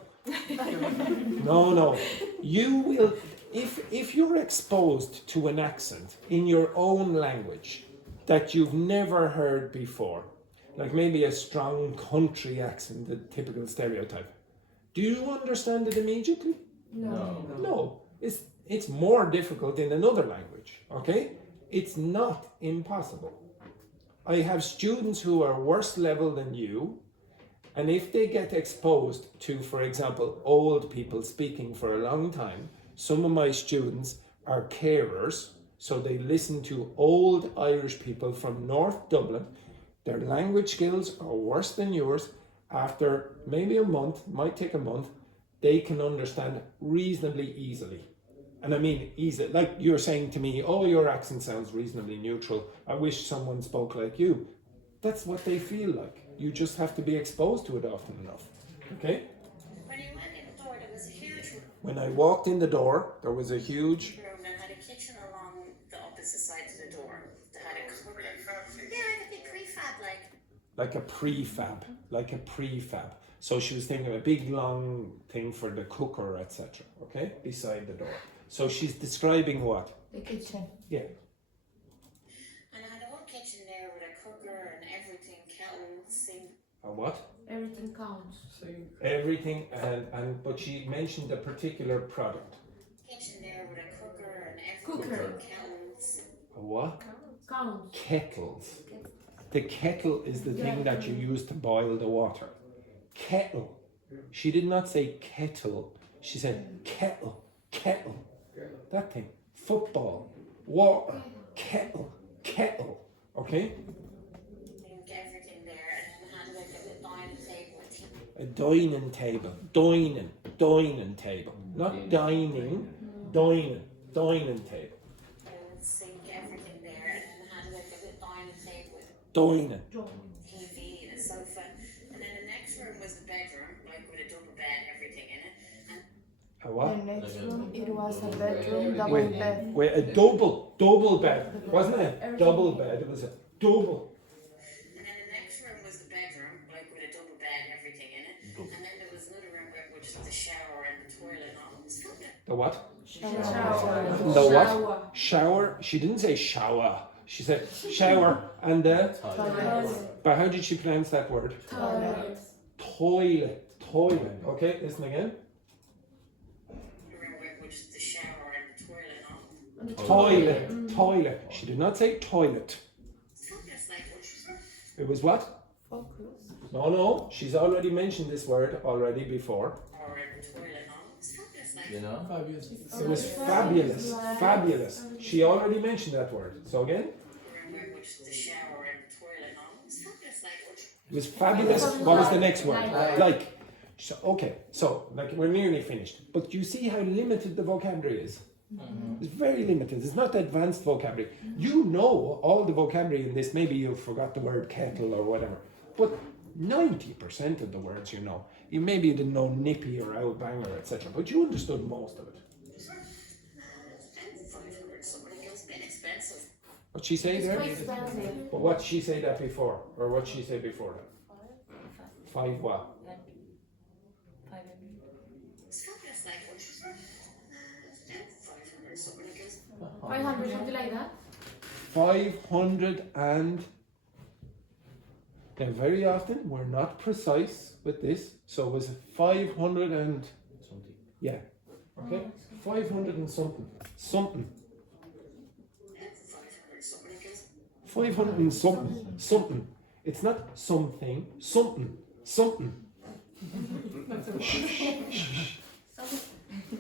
no. You will, if you're exposed to an accent in your own language that you've never heard before, like maybe a strong country accent, the typical stereotype, do you understand it immediately? No. It's more difficult in another language, okay? It's not impossible. I have students who are worse level than you, and if they get exposed to, for example, old people speaking for a long time, some of my students are carers, so they listen to old Irish people from North Dublin. Their language skills are worse than yours. After maybe a month, might take a month, they can understand reasonably easily. And I mean easy, like you're saying to me, oh, your accent sounds reasonably neutral. I wish someone spoke like you. That's what they feel like. You just have to be exposed to it often enough. Okay? When you went in the door, there was a huge When I walked in the door, there was a huge room that had a kitchen along the opposite side of the door. That had a cupboard. Yeah, like a big prefab, like a prefab. So she was thinking of a big long thing for the cooker, etc. Okay? Beside the door. So she's describing what? The kitchen. Yeah. And I had a whole kitchen there with a cooker and everything, kettle, sink. A what? Everything counts. Everything, but she mentioned a particular product. Kitchen there with a cooker and everything, Cooker. kettles. A what? Counts. Kettles. The kettle is the thing that you use to boil the water. Kettle. She did not say kettle. She said kettle. That thing. Football. Water. Kettle. Okay? Everything there, and then had like a dining table with tea. A dining table. Dining table. Not dining. Dining table. And sink, everything there, and then had like a dining table with Dining. TV and a sofa. And then the next room was the bedroom, like with a double bed, everything in it. And A what? The next room, it was a bedroom, double bed. Wait, a double Double bed, wasn't it? Double bed, it was a double. And then the next room was the bedroom, like with a double bed, everything in it. And then there was another room which was the shower and the toilet and all. It was fabulous. The what? Shower. The what? Shower. She didn't say shower. She said shower and the. Toilet. But how did she pronounce that word? Toilet. Toilet. Toilet. Okay, listen again. The room which was the shower and the toilet and all. Toilet. Toilet. She did not say toilet. Fabulous language. It was what? Focus. No. She's already mentioned this word already before. Or in the toilet and all. It was fabulous language. You know? Fabulous. It was fabulous. Fabulous. She already mentioned that word. So again? The room which was the shower and the toilet and all. It was fabulous language. It was fabulous. What was the next word? Like. So, okay, so like we're nearly finished. But you see how limited the vocabulary is? It's very limited. It's not advanced vocabulary. You know all the vocabulary in this. Maybe you forgot the word kettle or whatever. But 90% of the words you know. Maybe you didn't know nippy or owl banger, etc. But you understood most of it. Somebody else been expensive. What she say there? It's expensive. But what she say that before? Or what she say before that? 5 what? It's fabulous language. 500 somebody else. 500, something like that. 500 and... Now very often we're not precise with this. So it was 500 and... Something. Yeah. Okay? 500 and something. Something. 500 somebody else. 500 and something. Something. It's not something. Something. Something.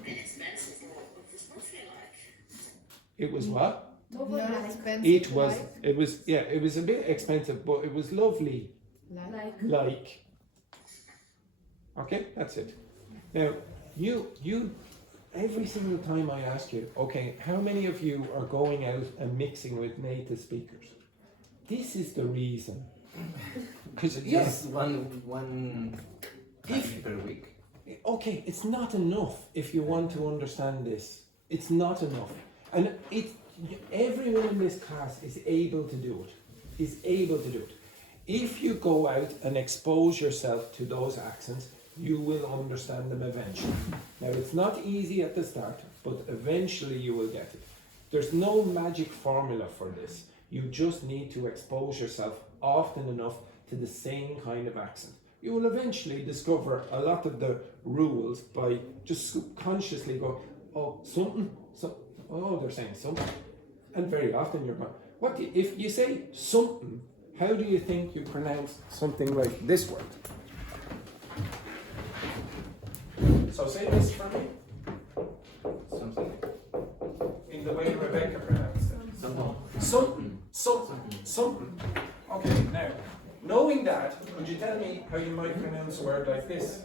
Been expensive. What was roughly like? It was what? Not expensive. It was a bit expensive, but it was lovely. Like. Okay, that's it. Now, you, every single time I ask you, okay, how many of you are going out and mixing with native speakers? This is the reason. Because, yes, Just one if per week. okay, it's not enough if you want to understand this. It's not enough. And everyone in this class is able to do it. Is able to do it. If you go out and expose yourself to those accents, you will understand them eventually. Now, it's not easy at the start, but eventually you will get it. There's no magic formula for this. You just need to expose yourself often enough to the same kind of accent. You will eventually discover a lot of the rules by just subconsciously go, oh, something, oh, they're saying something. And very often you're going, if you say something, how do you think you pronounce something like this word? So say this for me. Something. In the way Rebecca pronounced it. Something. Something. Okay, now, knowing that, could you tell me how you might pronounce a word like this?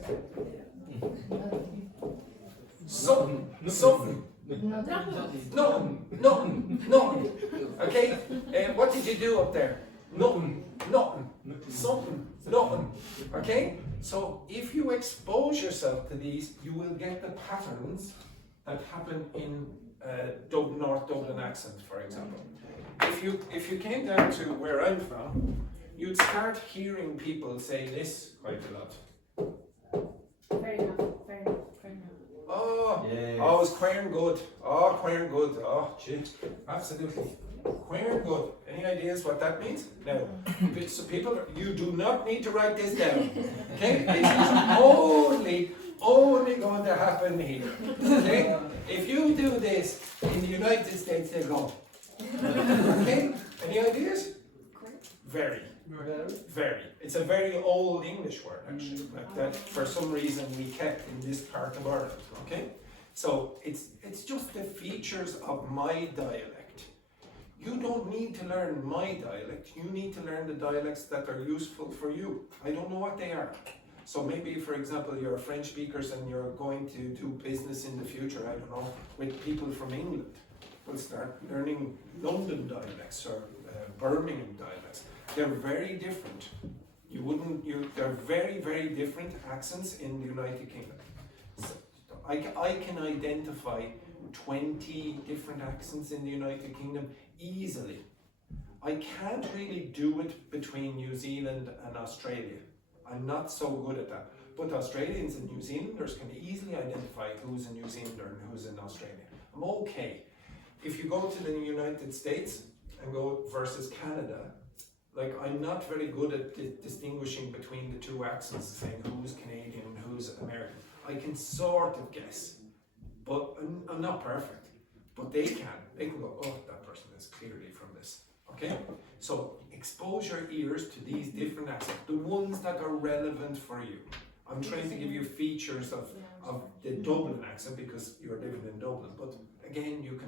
Something. Nothing. Okay, what did you do up there? Nothing. Something. Nothing. Okay, so if you expose yourself to these, you will get the patterns that happen in North Dublin accent, for example. If you came down to where I'm from, you'd start hearing people say this quite a lot. Fair enough. Oh, Yes. oh, it's queering good. Oh, queering good. Oh, gee, absolutely. Queering good. Any ideas what that means? No. So people, you do not need to write this down. Okay? This is only going to happen here. Okay? If you do this in the United States, they'll go. Okay? Any ideas? Very. It's a very old English word, actually, like that for some reason we kept in this part of Ireland, okay? So it's just the features of my dialect. You don't need to learn my dialect, you need to learn the dialects that are useful for you. I don't know what they are. So maybe, for example, you're French speakers and you're going to do business in the future, I don't know, with people from England. We'll start learning London dialects or Birmingham dialects. They're very different. They're very, very different accents in the United Kingdom. So I can identify 20 different accents in the United Kingdom easily. I can't really do it between New Zealand and Australia. I'm not so good at that. But Australians and New Zealanders can easily identify who's a New Zealander and who's an Australian. I'm okay. If you go to the United States and go versus Canada, like I'm not very good at distinguishing between the two accents, saying who's Canadian and who's American. I can sort of guess, but I'm not perfect. But they can. They can go, oh, that person is clearly from this. Okay? So expose your ears to these different accents, the ones that are relevant for you. I'm trying to give you features of the Dublin accent because you're living in Dublin. But again, you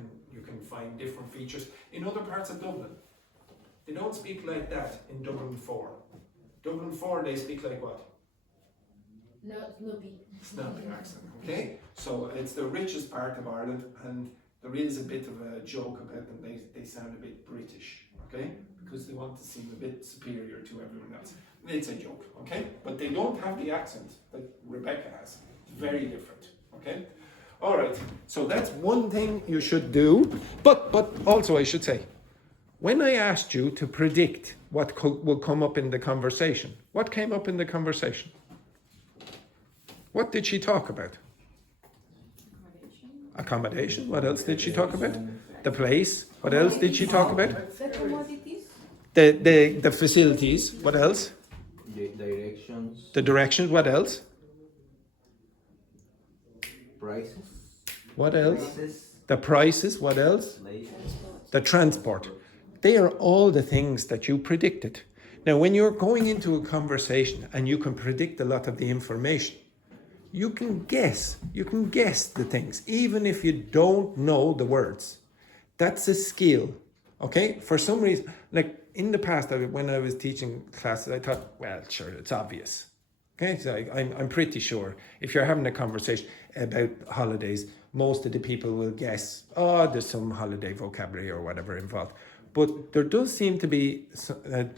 can find different features in other parts of Dublin. They don't speak like that in Dublin 4. Dublin 4, they speak like what? No, Snoopy. Snoopy accent, okay? So it's the richest part of Ireland, and there is a bit of a joke about them. They sound a bit British, okay? Because they want to seem a bit superior to everyone else. It's a joke, okay? But they don't have the accent that Rebecca has. It's very different, okay? All right, so that's one thing you should do. But also I should say, when I asked you to predict what will come up in the conversation, what came up in the conversation? What did she talk about? Accommodation. What else did she talk about? The place. What else did she talk about? The commodities. The facilities. What else? The directions. The directions. What else? Prices. What else? Prices. The prices. What else? Places. The transport. They are all the things that you predicted. Now, when you're going into a conversation and you can predict a lot of the information, you can guess the things, even if you don't know the words. That's a skill, okay? For some reason, like in the past, when I was teaching classes, I thought, well, sure, it's obvious. Okay, so I'm pretty sure if you're having a conversation about holidays, most of the people will guess, oh, there's some holiday vocabulary or whatever involved. But there does seem to be,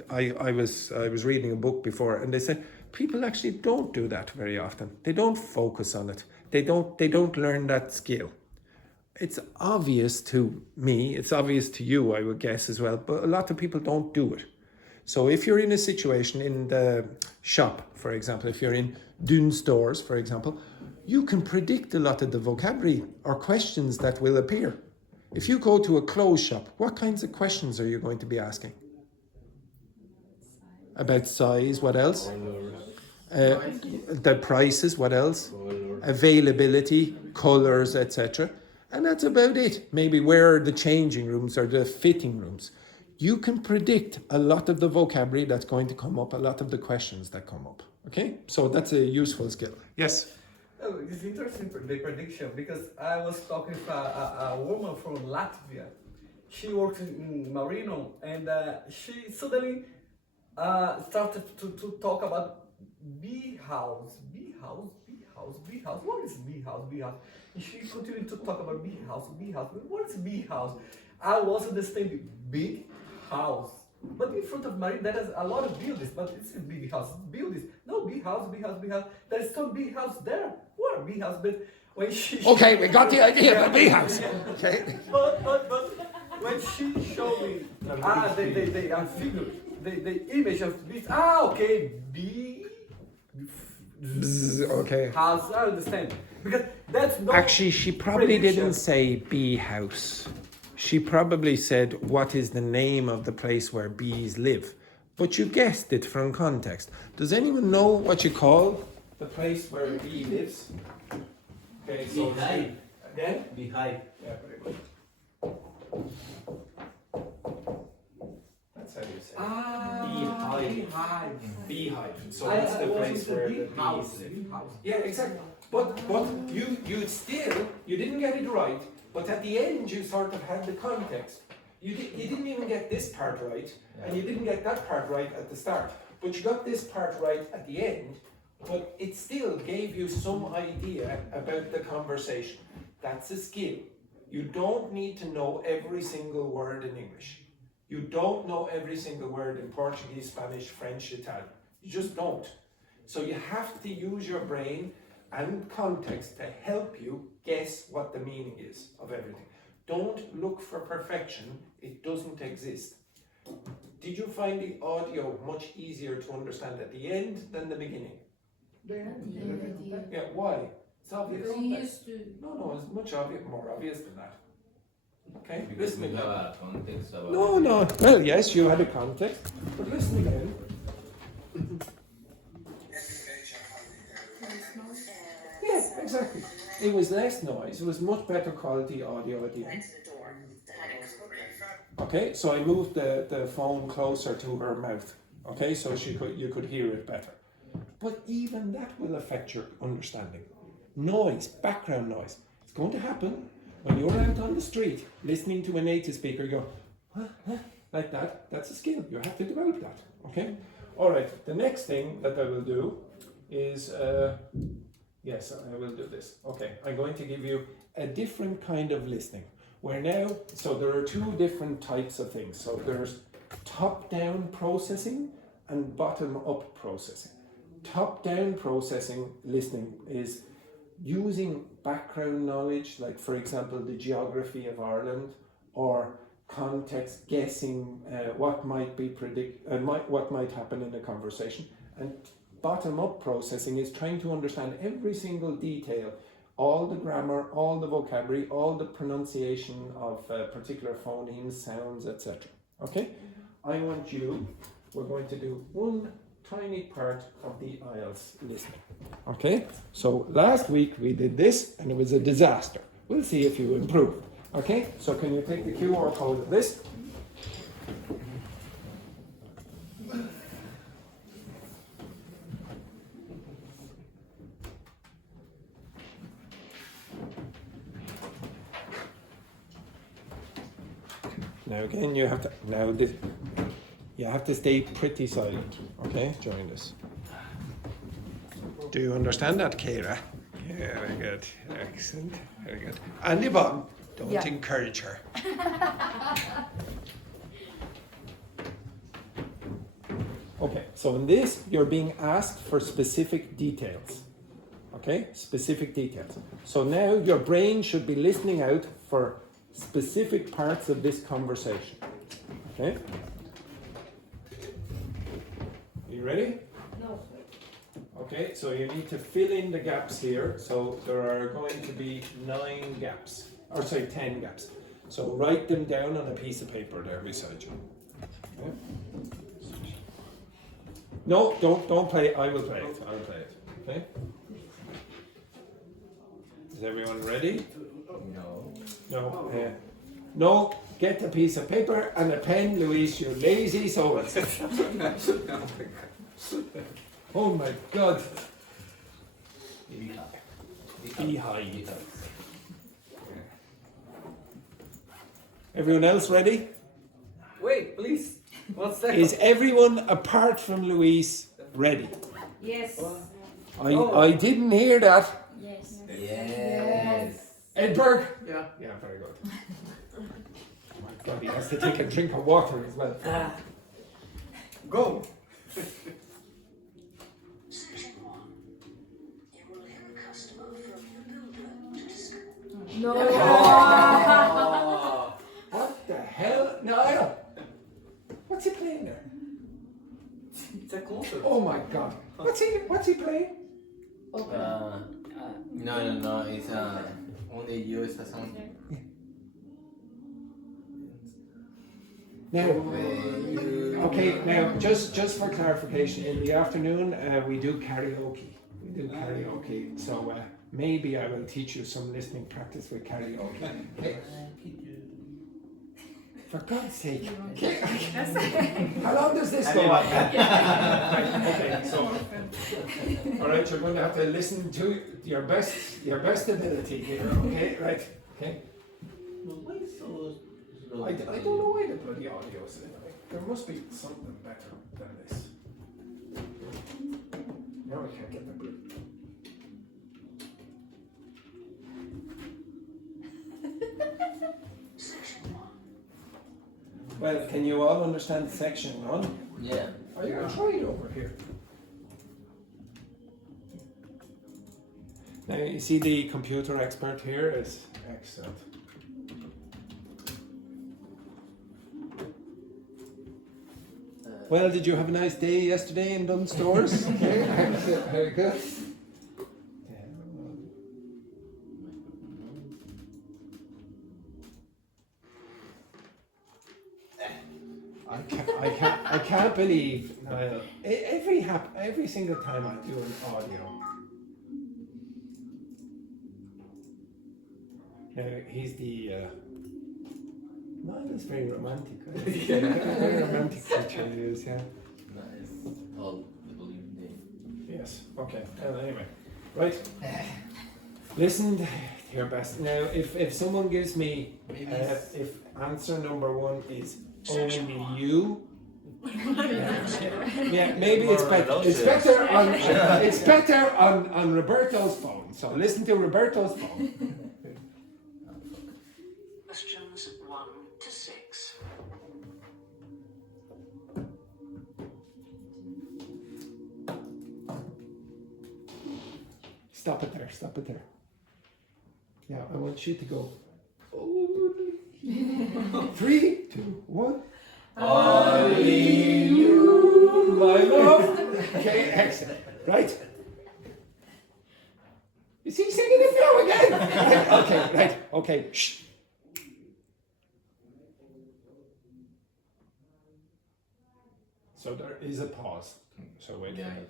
I was reading a book before, and they said people actually don't do that very often. They don't focus on it. They don't learn that skill. It's obvious to me, it's obvious to you, I would guess as well, but a lot of people don't do it. So if you're in a situation in the shop, for example, if you're in Dune stores, for example, you can predict a lot of the vocabulary or questions that will appear. If you go to a clothes shop, what kinds of questions are you going to be asking? About size, what else? The prices, what else? Availability, colours, etc. And that's about it. Maybe where are the changing rooms or the fitting rooms. You can predict a lot of the vocabulary that's going to come up, a lot of the questions that come up. Okay? So that's a useful skill. Yes? Oh, it's interesting, the prediction, because I was talking with a woman from Latvia. She works in Marino, and she suddenly started to talk about bee house. What is bee house? And she continued to talk about bee house. What is bee house? I was understanding big house. But in front of Marine, there is a lot of buildings, but it's a big house. Buildings. No, big house. There is some big house there. What big house? But when she... Okay, we got the idea of a bee house. Okay. But when she showed me the figure, the image of this, okay, bee... Okay. House, I understand. Because that's not... Actually, she probably prediction. didn't say bee house. She probably said, what is the name of the place where bees live? But you guessed it from context. Does anyone know what you call the place where a bee lives? Okay, so... Beehive. Again? Beehive. Yeah, very good. That's how you say it. Beehive. Beehive. So that's the place where the bees live. Yeah, exactly. But you didn't get it right. But at the end, you sort of had the context. You didn't even get this part right, and you didn't get that part right at the start. But you got this part right at the end, but it still gave you some idea about the conversation. That's a skill. You don't need to know every single word in English. You don't know every single word in Portuguese, Spanish, French, Italian. You just don't. So you have to use your brain and context to help you guess what the meaning is of everything. Don't look for perfection, it doesn't exist. Did you find the audio much easier to understand at the end than the beginning? Yeah, why? It's obvious. Because he used to. No, it's much more obvious than that. Okay, Because listen we have again. a context about No. Well, yes, you had a context, but listen again. Yeah, exactly. It was less noise. It was much better quality audio at the end. Next to the door. The heading was okay. Okay, so I moved the phone closer to her mouth. Okay, so you could hear it better. But even that will affect your understanding. Noise, background noise. It's going to happen when you're out on the street listening to a native speaker. You go, huh, like that. That's a skill. You have to develop that. Okay. All right. The next thing that I will do is, yes, I will do this. Okay. I'm going to give you a different kind of listening. Where now, so there are two different types of things. So there's top-down processing and bottom-up processing. Top-down processing listening is using background knowledge, like for example the geography of Ireland, or context, guessing what might be what might happen in a conversation. And bottom-up processing is trying to understand every single detail, all the grammar, all the vocabulary, all the pronunciation of particular phonemes, sounds, etc. Okay? We're going to do one tiny part of the IELTS listening. Okay? So last week we did this and it was a disaster. We'll see if you improve. Okay? So can you take the QR code of this? Now again, you have to stay pretty silent, okay, during this. Do you understand that, Kira? Yeah, very good, excellent, very good. And Yvonne, don't encourage her. Okay, so in this, you're being asked for specific details. Okay, specific details. So now your brain should be listening out for specific parts of this conversation. Okay? Are you ready? No. Okay, so you need to fill in the gaps here. So there are going to be 10 gaps. So write them down on a piece of paper there beside you. Okay? No, don't play. I will play it. I'll play it. Okay? Is everyone ready? No. No. No. Get a piece of paper and a pen, Luis. You lazy souls. Oh my God. Beehive. Everyone else ready? Wait, please. 1 second. Is everyone apart from Luis ready? Yes. I didn't hear that. Yes. Yes. Edberg? Yeah. Yeah, very good. Oh my God, he has to take a drink of water as well. Go. Section 1. You will hear a customer from your builder to discuss. No. What the hell? No, I don't. What's he playing there? It's a concert. Oh my God. What's he playing? No, it's only you is a song. Now, okay, now just for clarification, in the afternoon we do karaoke. So maybe I will teach you some listening practice with karaoke. Okay. For God's sake. Okay. How long does this go on? Okay, so alright, you're going to have to listen to your best ability here, okay? Right, okay? Why so slow? I don't know why the bloody audio is in it. There must be something better than this. Now I can't get the blue. Section 1. Well, can you all understand section 1? Yeah. Are you going to try it over here? Now you see the computer expert here is excellent. Well, did you have a nice day yesterday in Dunn Stores? Okay, excellent, very good. I can't believe Niall. Every single time I do an audio. He's the. Niall is very romantic. Yeah, very romantic creature he is. Yeah. Nice. All the believing day. Yes. Okay. Well, anyway, right. Listen to your best. Now, if someone gives me, if answer number 1 is only you. Yeah, maybe it's better. It's better on Roberto's phone. So listen to Roberto's phone. Questions 1 to 6. Stop it there. Stop it there. Yeah, I want you to go. 3, 2, 1. Only you, my love. Okay, excellent. Right. Is he singing the flow again? Okay, right. Okay. Shh. So there is a pause. So wait. Yeah.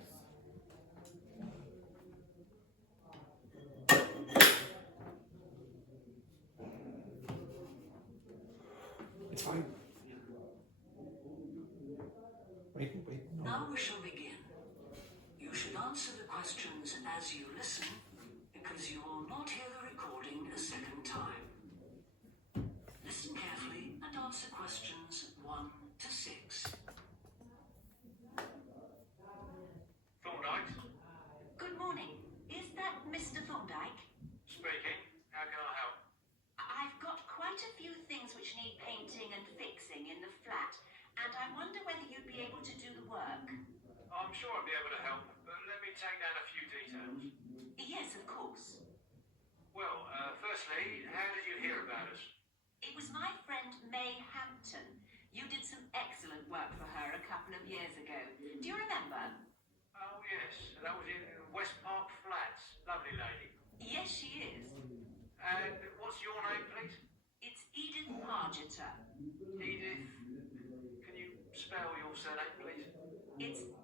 It's fine. Wait. No. Now we shall begin. You should answer the questions as you listen, because you will not hear the recording a second time. Listen carefully and answer questions 1 to 6. Thorndyke? Good morning. Is that Mr. Thorndyke? Speaking. How can I help? I've got quite a few things which need painting and fixing in the flat, and I wonder whether you'd be able to do the work. I'm sure I'll be able to help, but let me take down a few details. Yes, of course. Well, firstly, how did you hear about us? It was my friend May Hampton. You did some excellent work for her a couple of years ago. Do you remember? Oh, yes. That was in West Park Flats. Lovely lady. Yes, she is. And what's your name, please? It's Edith Pargeter. Edith. Can you spell your surname, please? It's Pargeter.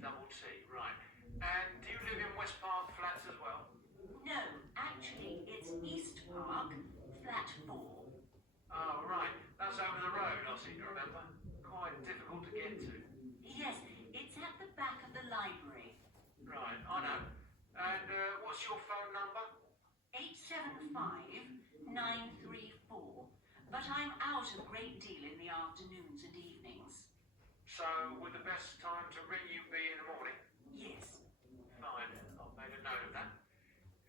Double T, right. And do you live in West Park Flats as well? No, actually, it's East Park, flat 4. Oh, right. That's over the road, I seem to remember. Quite difficult to get to. Yes, it's at the back of the library. Right, I know. And what's your phone number? 875-934. But I'm out a great deal in the afternoons and evenings. So, would the best time to ring you be in the morning? Yes. Fine, I've made a note of that.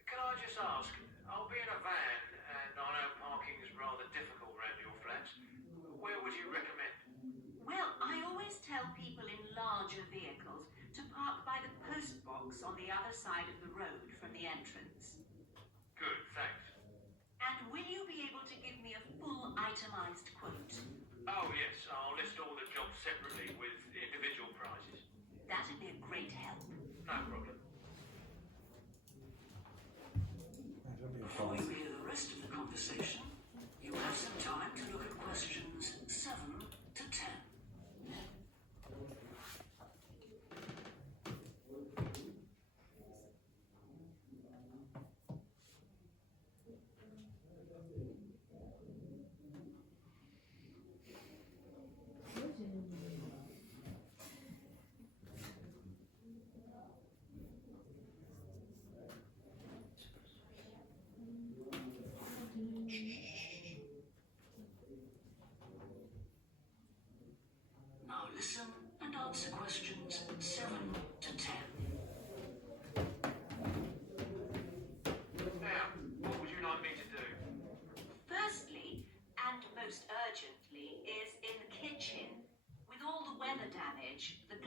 Can I just ask, I'll be in a van, and I know parking is rather difficult around your flats. Where would you recommend? Well, I always tell people in larger vehicles to park by the post box on the other side of the road from the entrance. Good, thanks. And will you be able to give me a full itemized quote? Oh yes, I'll list all the jobs separately with individual prices. That'd be a great help. No problem. Before you hear the rest of the conversation, you have some time to look at questions 7 to 10.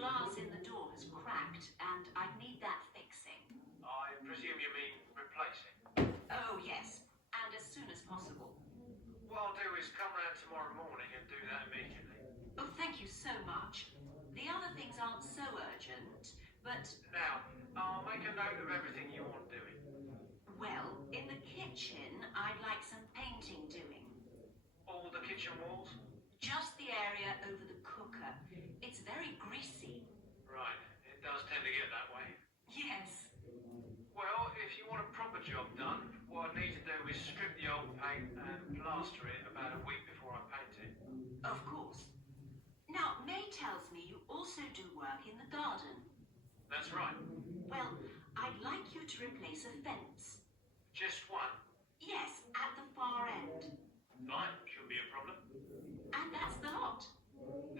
glass in the door has cracked and I'd need that fixing. I presume you mean replacing. Oh, yes, and as soon as possible. What I'll do is come round tomorrow morning and do that immediately. Oh, thank you so much. The other things aren't so urgent, but, Now, I'll make a note of everything you want doing. well, in the kitchen, I'd like some painting doing. All the kitchen walls? Just the area over the cooker. It's very greasy. Right, it does tend to get that way. Yes. Well, if you want a proper job done, what I need to do is strip the old paint and plaster it about a week before I paint it. Of course. Now, May tells me you also do work in the garden. That's right. Well, I'd like you to replace a fence. Just one. Yes, at the far end. Fine, shouldn't be a problem. And that's the lot.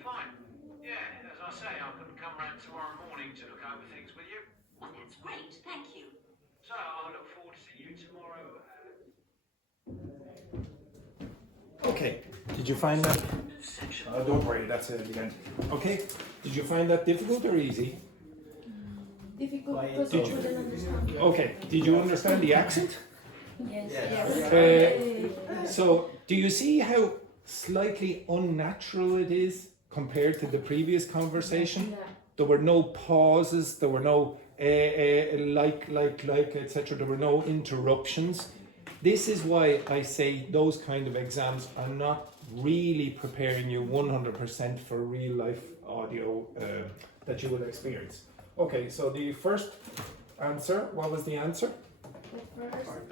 Fine. Yeah, as I say, I can come round tomorrow morning to look over things with you. Well, that's great, thank you. So, I look forward to seeing you tomorrow. Okay, did you find that? Don't worry, that's it again. Okay, did you find that difficult or easy? Difficult because Did I you- couldn't understand. Okay, did you understand the accent? Yes. So, do you see how slightly unnatural it is compared to the previous conversation? Yeah. There were no pauses, there were no etc. There were no interruptions. This is why I say those kind of exams are not really preparing you 100% for real life audio that you will experience. Okay, so the first answer, what was the answer? The first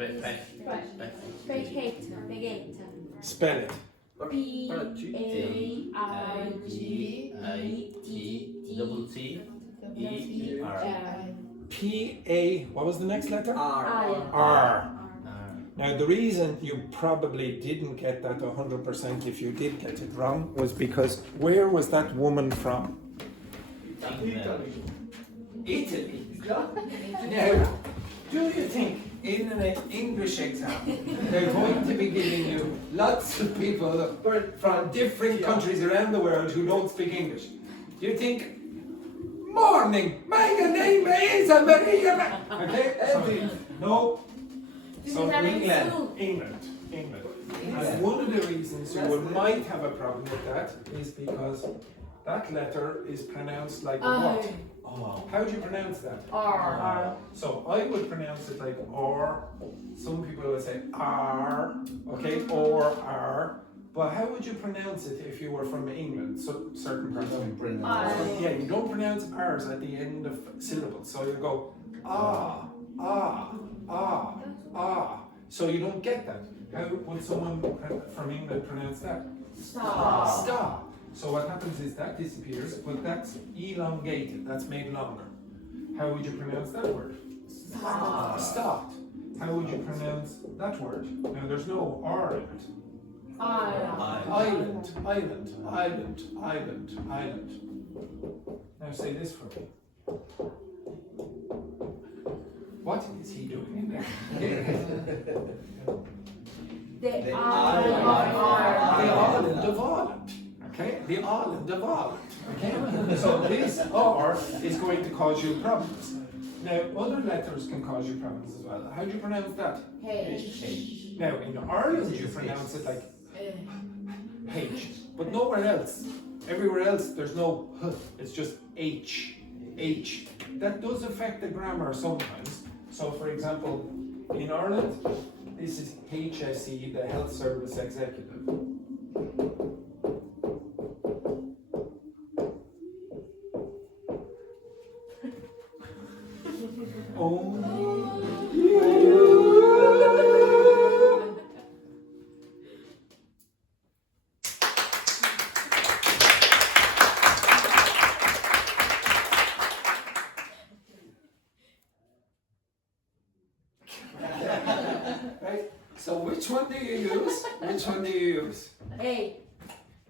Pagate. Pagate. Spell it. P-A-I-G-I-T-T-E-R. P-A, what was the next letter? R. R. Now the reason you probably didn't get that 100% if you did get it wrong was because where was that woman from? Italy. Now, do you think in an English exam they're going to be giving you lots of people from different countries around the world who don't speak English? Do you think, morning, my name is Maria? Okay, no. So England. And one of the reasons you might have a problem with that is because that letter is pronounced like what? How do you pronounce that? R. So I would pronounce it like R. Some people would say R, okay, or R. But how would you pronounce it if you were from England? So certain parts of England. Yeah, you don't pronounce R's at the end of syllables. So you go ah, ah, ah, ah. So you don't get that. How would someone from England pronounce that? Stop. Stop. So what happens is that disappears, but that's elongated, that's made longer. How would you pronounce that word? Stop. Stopped. How would you pronounce that word? Now there's no R in it. Island, island, island, island, island. Now say this for me. What is he doing in there? The The island of Ireland. Okay? The island of Ireland. Okay? So this R is going to cause you problems. Now, other letters can cause you problems as well. How do you pronounce that? H. Now, in Ireland, you pronounce it like H, but nowhere else. Everywhere else, there's no H, it's just H. H. That does affect the grammar sometimes. So, for example, in Ireland, this is HSE, the Health Service Executive. Right? So which one do you use? Which one do you use? A.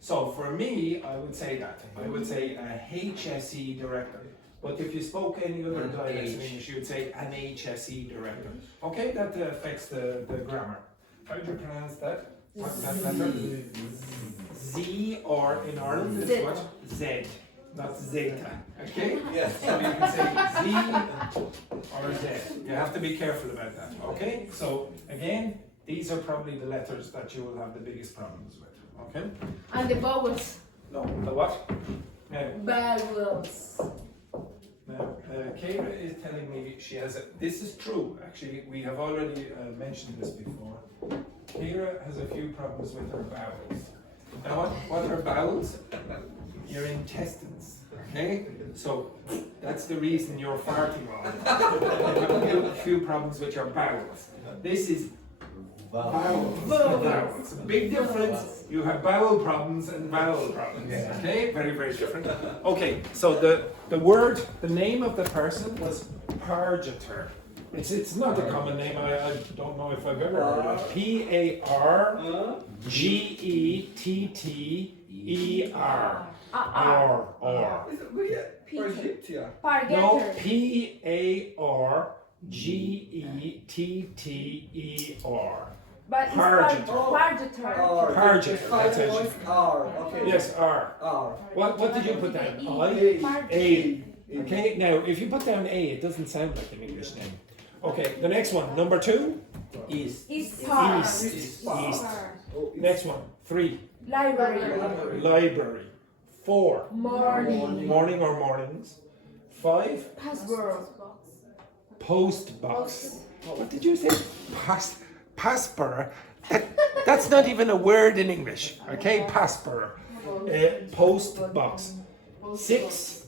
So for me, I would say that. I would say a HSE director. But if you spoke any other dialects in English, you would say an HSE director. Okay, that affects the grammar. How do you pronounce that? What's that letter? Z, or in Ireland, it's what? Z. not zeta. Okay? Yes. So you can say Z or Z. You have to be careful about that. Okay? So again, these are probably the letters that you will have the biggest problems with. Okay? And the vowels. No, the what? Now, Vowels. Kara is telling me she has a. This is true, actually. We have already mentioned this before. Kara has a few problems with her bowels. Now, what are bowels? Your intestines. Okay? So, that's the reason you're farting wrong. You have a few problems with your bowels. This is vowels. Vowels. Big difference. You have bowel problems and vowel problems. Okay? Very, very different. Okay, so the word, the name of the person was Pargeter. It's not a common name. I don't know if I've ever heard of it. Pargetter. Or. Is it really Egyptian? No, Pargetter. But it's Pargeter. Pargeter. Pargeter. That's it. Voice R. Okay. Yes, R. R. What did you put down? I? A. Okay, now if you put down A, it doesn't sound like an English name. Okay, the next one, number 2. East. East. East. Next one, 3. Library. Library. 4. Morning. Morning or mornings. 5. Password. Post box. What did you say? Passport. That's not even a word in English. Okay, passport. Post box. 6.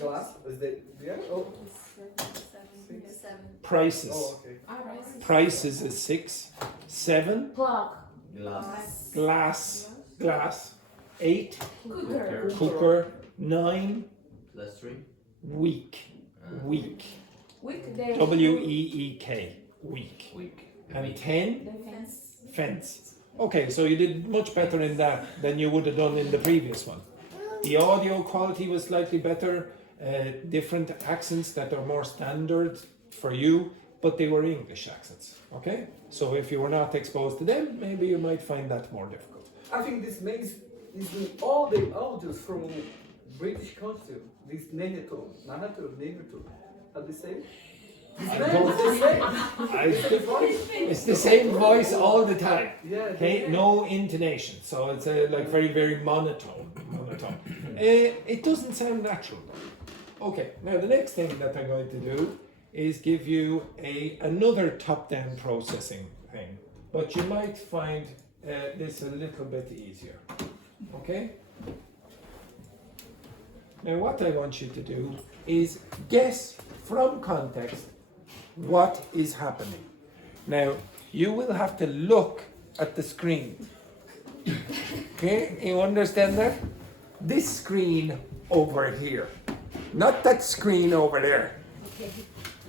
Glass. Is that yeah? Oh. Prices. Oh, okay. Prices is 6. 7. Plug. Glass. Glass. 8. Cooker. Cooker. 9. Plus 3. Week. Week. Weekday. W-E-E-K. Week. Week. And 10. Fence. Fence. Okay, so you did much better in that than you would have done in the previous one. The audio quality was slightly better, different accents that are more standard for you, but they were English accents. Okay? So if you were not exposed to them, maybe you might find that more difficult. I think this means in all the audios from British Council. This Neneto, are the same? It's the same voice all the time. Yeah. Okay, no intonation, so it's like very, very monotone. It doesn't sound natural. Okay, now the next thing that I'm going to do is give you another top-down processing thing, but you might find this a little bit easier. Okay. Now what I want you to do is guess from context what is happening. Now, you will have to look at the screen. Okay, you understand that? This screen over here, not that screen over there.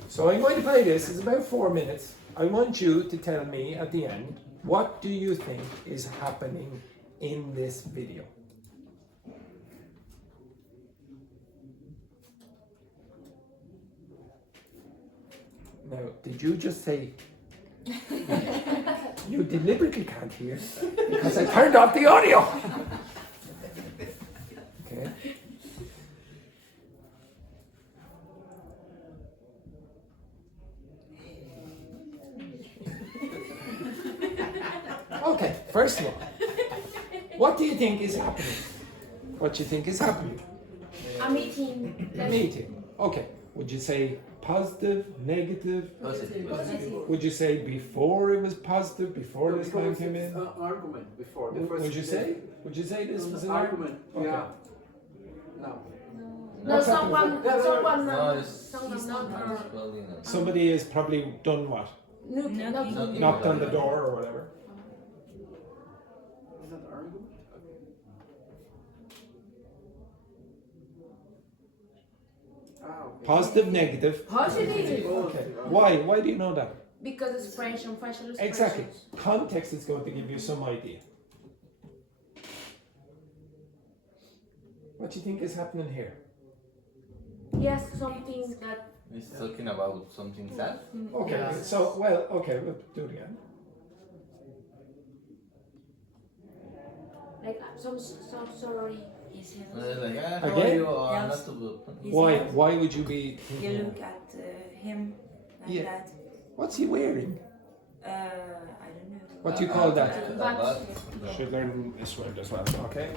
So I'm going to play this, it's about 4 minutes. I want you to tell me at the end, what do you think is happening in this video? Now, did you just say you deliberately can't hear because I turned off the audio? Okay. Okay, first of all, what do you think is happening? What do you think is happening? A meeting. A meeting. Okay. Would you say positive, negative? Positive. Would you say before it was positive, before this man came in? Argument before. The first Would you say? Would you say this was an argument? Okay. Yeah. No. No, someone Somebody has probably done what? Knocked on the door or whatever. Is that argument? Okay. Positive, negative. Positive. Okay. Why? Why do you know that? Because it's French and facial expressions. Exactly. Context is going to give you some idea. What do you think is happening here? Yes, something that. He's talking about something sad. Okay. Yes. So, well, okay, we'll do it again. Like some sorry. Is he Like, how are Again? you? Or Yes. not too good. Is Why? he- Why would you be You thinking? look at him like Yeah. that. What's he wearing? I don't know. What do you call that? But Should learn this word as well. Okay.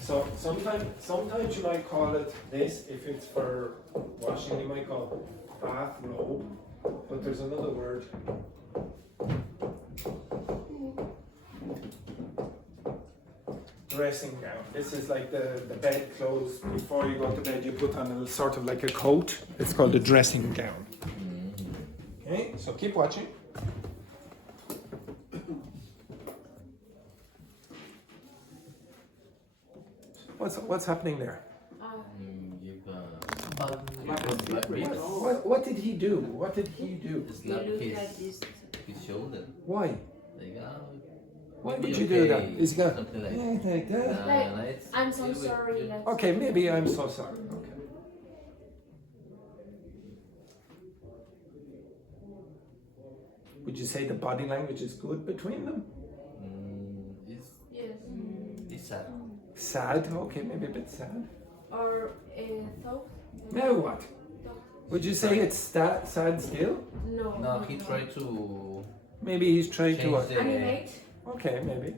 So sometimes you might call it this if it's for washing. You might call it bathrobe, but there's another word. Dressing gown. This is like the bed clothes. Before you go to bed, you put on a sort of like a coat. It's called a dressing gown. Okay, so keep watching. What's happening there? What did he do? What did he do? Slap You look his, at this. his shoulder. Why? Like, Why maybe would you do that? okay, Is he going something like yeah, like that? Like, I'm so sorry. Like, Okay, maybe I'm so sorry. Okay. Would you say the body language is good between them? It's, yes. it's sad. Sad? Okay, maybe a bit sad. Or thought? Now what? Would you say it's sad still? No. No, he tried to Maybe he's trying to. change the. Animate? Okay, maybe.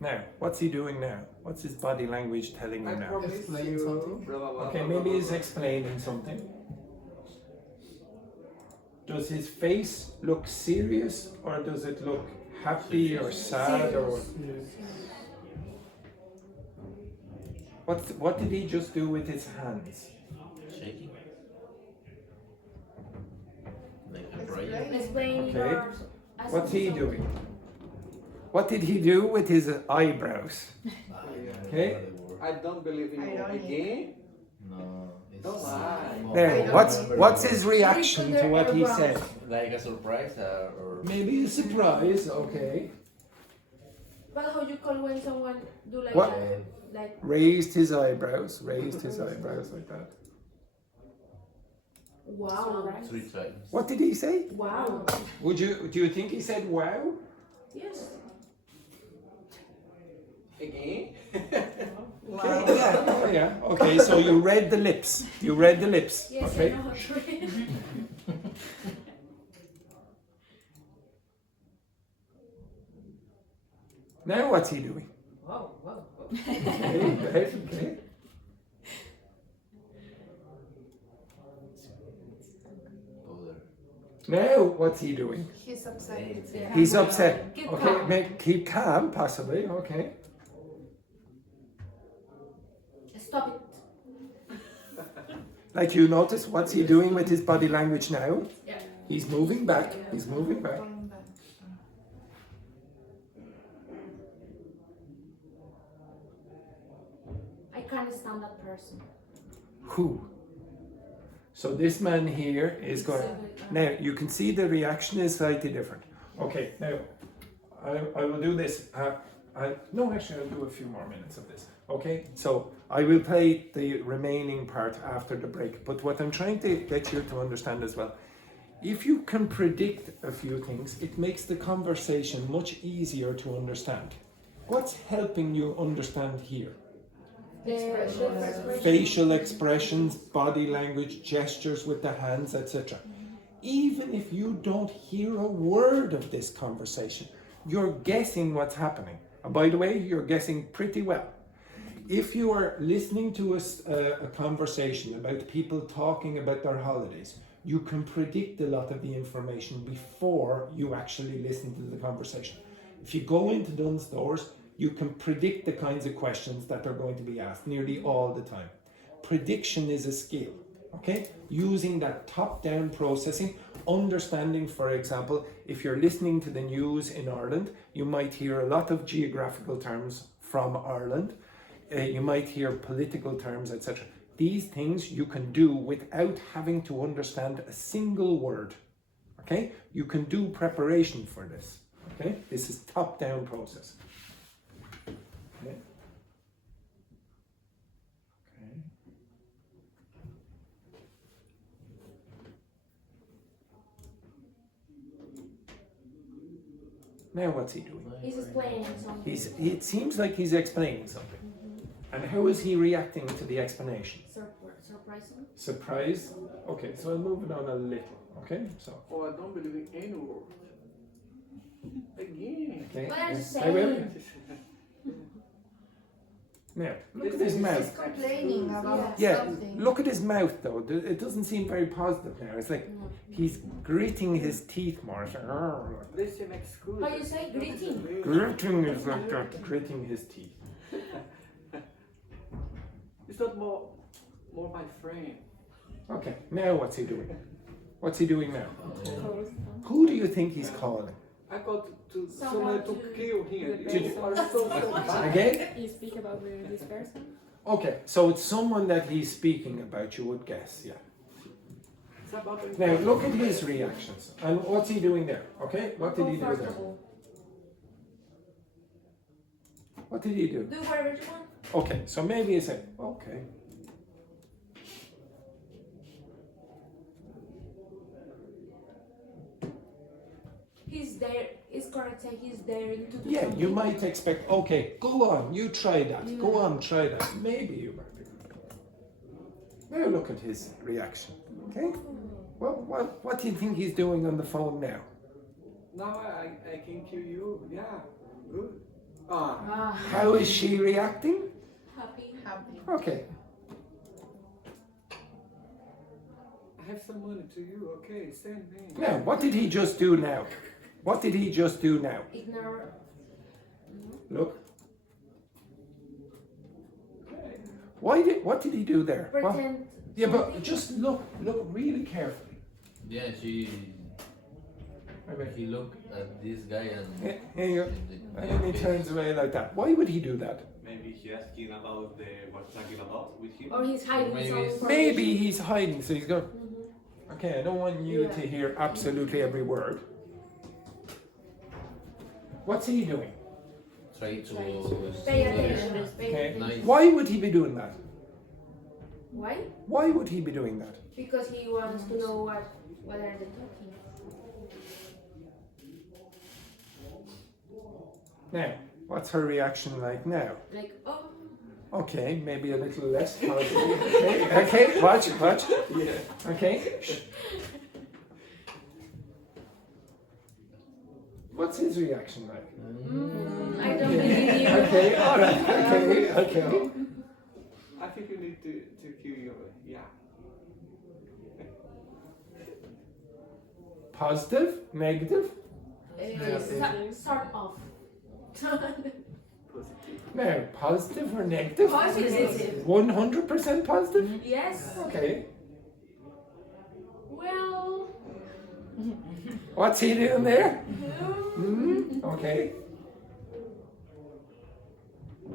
Now, what's he doing now? What's his body language telling you I now? promise Explain you. something. Blah, blah, blah, Okay, blah, maybe blah, he's blah. explaining something. Does his face look serious or does it look happy or sad or what did he just do with his hands? Shaking. Like a prayer. Explain Okay. your. What's he doing? What did he do with his eyebrows? Okay. I don't believe in you again. No, it's Don't lie. Now, what's his reaction to what he said? Like a surprise or Maybe a surprise, okay. But how you call when someone do like What? that? Like, Raised his eyebrows like that. wow. 3 times. What did he say? Wow. Do you think he said wow? Yes. Again? Okay, yeah, oh yeah. Okay, so you read the lips. You read the lips. Yes, I Okay. know how to read. Now what's he doing? Wow, wow. Okay. Other. Now what's he doing? He's upset. He's upset. Keep Okay, calm. keep calm, possibly. Okay. Stop it. Like you notice, what's he doing with his body language now? Yeah. He's moving back. He's moving back. I can't stand that person. Who? So this man here is going. Now you can see the reaction is slightly different. Okay, now I will do this. No, actually, I'll do a few more minutes of this. Okay, so I will play the remaining part after the break. But what I'm trying to get you to understand as well, if you can predict a few things, it makes the conversation much easier to understand. What's helping you understand here? Facial expressions, body language, gestures with the hands, etc. Even if you don't hear a word of this conversation, you're guessing what's happening. And by the way, you're guessing pretty well. If you are listening to a conversation about people talking about their holidays, you can predict a lot of the information before you actually listen to the conversation. If you go into Dunn's stores, you can predict the kinds of questions that are going to be asked nearly all the time. Prediction is a skill, okay? Using that top-down processing, understanding, for example, if you're listening to the news in Ireland, you might hear a lot of geographical terms from Ireland. You might hear political terms, etc. These things you can do without having to understand a single word, okay? You can do preparation for this, okay? This is top-down process. Okay. Now what's he doing? He's explaining something. It seems like he's explaining something. And how is he reacting to the explanation? Surprising. Surprise? Okay, so I'll move it on a little. Okay, so. Oh, I don't believe in any word. Again. Okay. What are you Stay with me. saying? Now, look at his mouth. He's complaining about Yeah, something. look at his mouth though. It doesn't seem very positive now. It's like he's gritting his teeth more. It's like, "Arr." Listen, excuse. How you say greeting? Gritting is like that, gritting his teeth. It's not more my friend. Okay, now what's he doing? What's he doing now? Who do you think he's calling? I got to someone to kill him. Did You are so bad. Again? You speak about this person? Okay, so it's someone that he's speaking about, you would guess, yeah. It's about Now look at his reactions. And what's he doing there? Okay, what did he do there? Uncomfortable. What did he do? Do whatever you want. Okay, so maybe he said, okay. He's there. It's gonna say he's daring to do Yeah, something. you might expect, okay, go on, you try that. Go on, try that. Maybe you might be. Now look at his reaction, okay? Well, what do you think he's doing on the phone now? Now I can kill you. Yeah, good. Ah, How is she reacting? Happy. Okay, I have some money to you. Okay, send me. now what did he just do now? What did he just do now? Ignore. Look. What did he do there? What? Pretend. Yeah, but just look really carefully. Yeah, he looked at this guy and Here you go. And then he turns away like that. Why would he do that? Maybe he asking about what's talking about with him. Or he's hiding Maybe some it's- information. Maybe he's hiding, so he's going, okay, I don't want you to hear absolutely every word. What's he doing? try to Pay attention. Okay. Nice. Why would he be doing that? Why? Why would he be doing that? Because he wants to know what are they talking. Now, what's her reaction like now? Like, oh. Okay, maybe a little less positive. Okay, watch. Yeah. Okay. Shh. What's his reaction like? I don't believe you. Okay, alright, okay. I think you need to kill you. Yeah. Positive? Negative? Sort of. Now, positive or negative? Positive. 100% positive? Yes. Okay. Well. What's he doing there? Okay.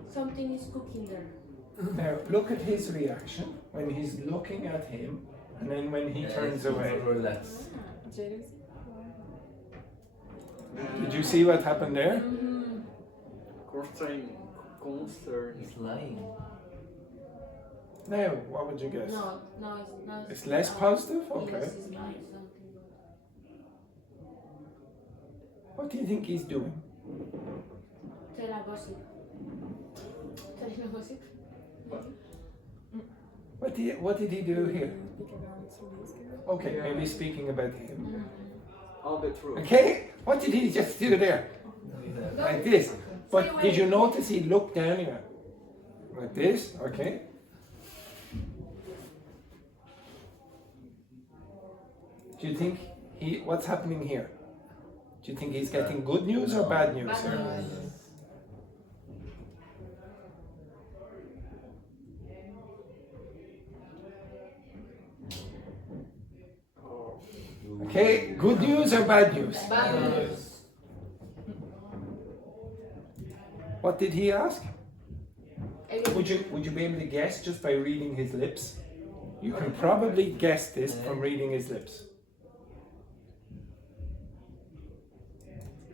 Something is cooking there. Now, look at his reaction when he's looking at him and then when he turns away. Relax. Did you see what happened there? Concern. He's lying. Now, what would you guess? No, it's not. It's less positive? Okay. Yes, it's not something. What do you think he's doing? Tell a gossip. Tell a gossip. What did he do here? Okay, maybe speaking about him. All the truth. Okay, what did he just do there? Like this. But did you notice he looked down here? Like this, okay. Do you think what's happening here? Do you think he's getting good news or bad news here? Okay, good news or bad news? Bad news. What did he ask? Would you be able to guess just by reading his lips? You can probably guess this from reading his lips.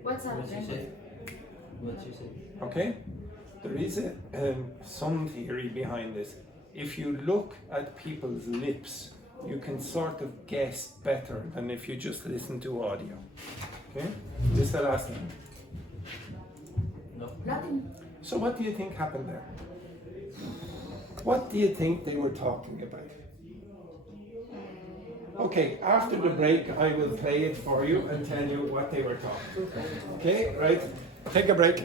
What's up? What you say? What you say? Okay? There is some theory behind this. If you look at people's lips, you can sort of guess better than if you just listen to audio. Okay? This is the last one. Nothing. So what do you think happened there? What do you think they were talking about? Okay, after the break, I will play it for you and tell you what they were talking. Okay, right? Take a break.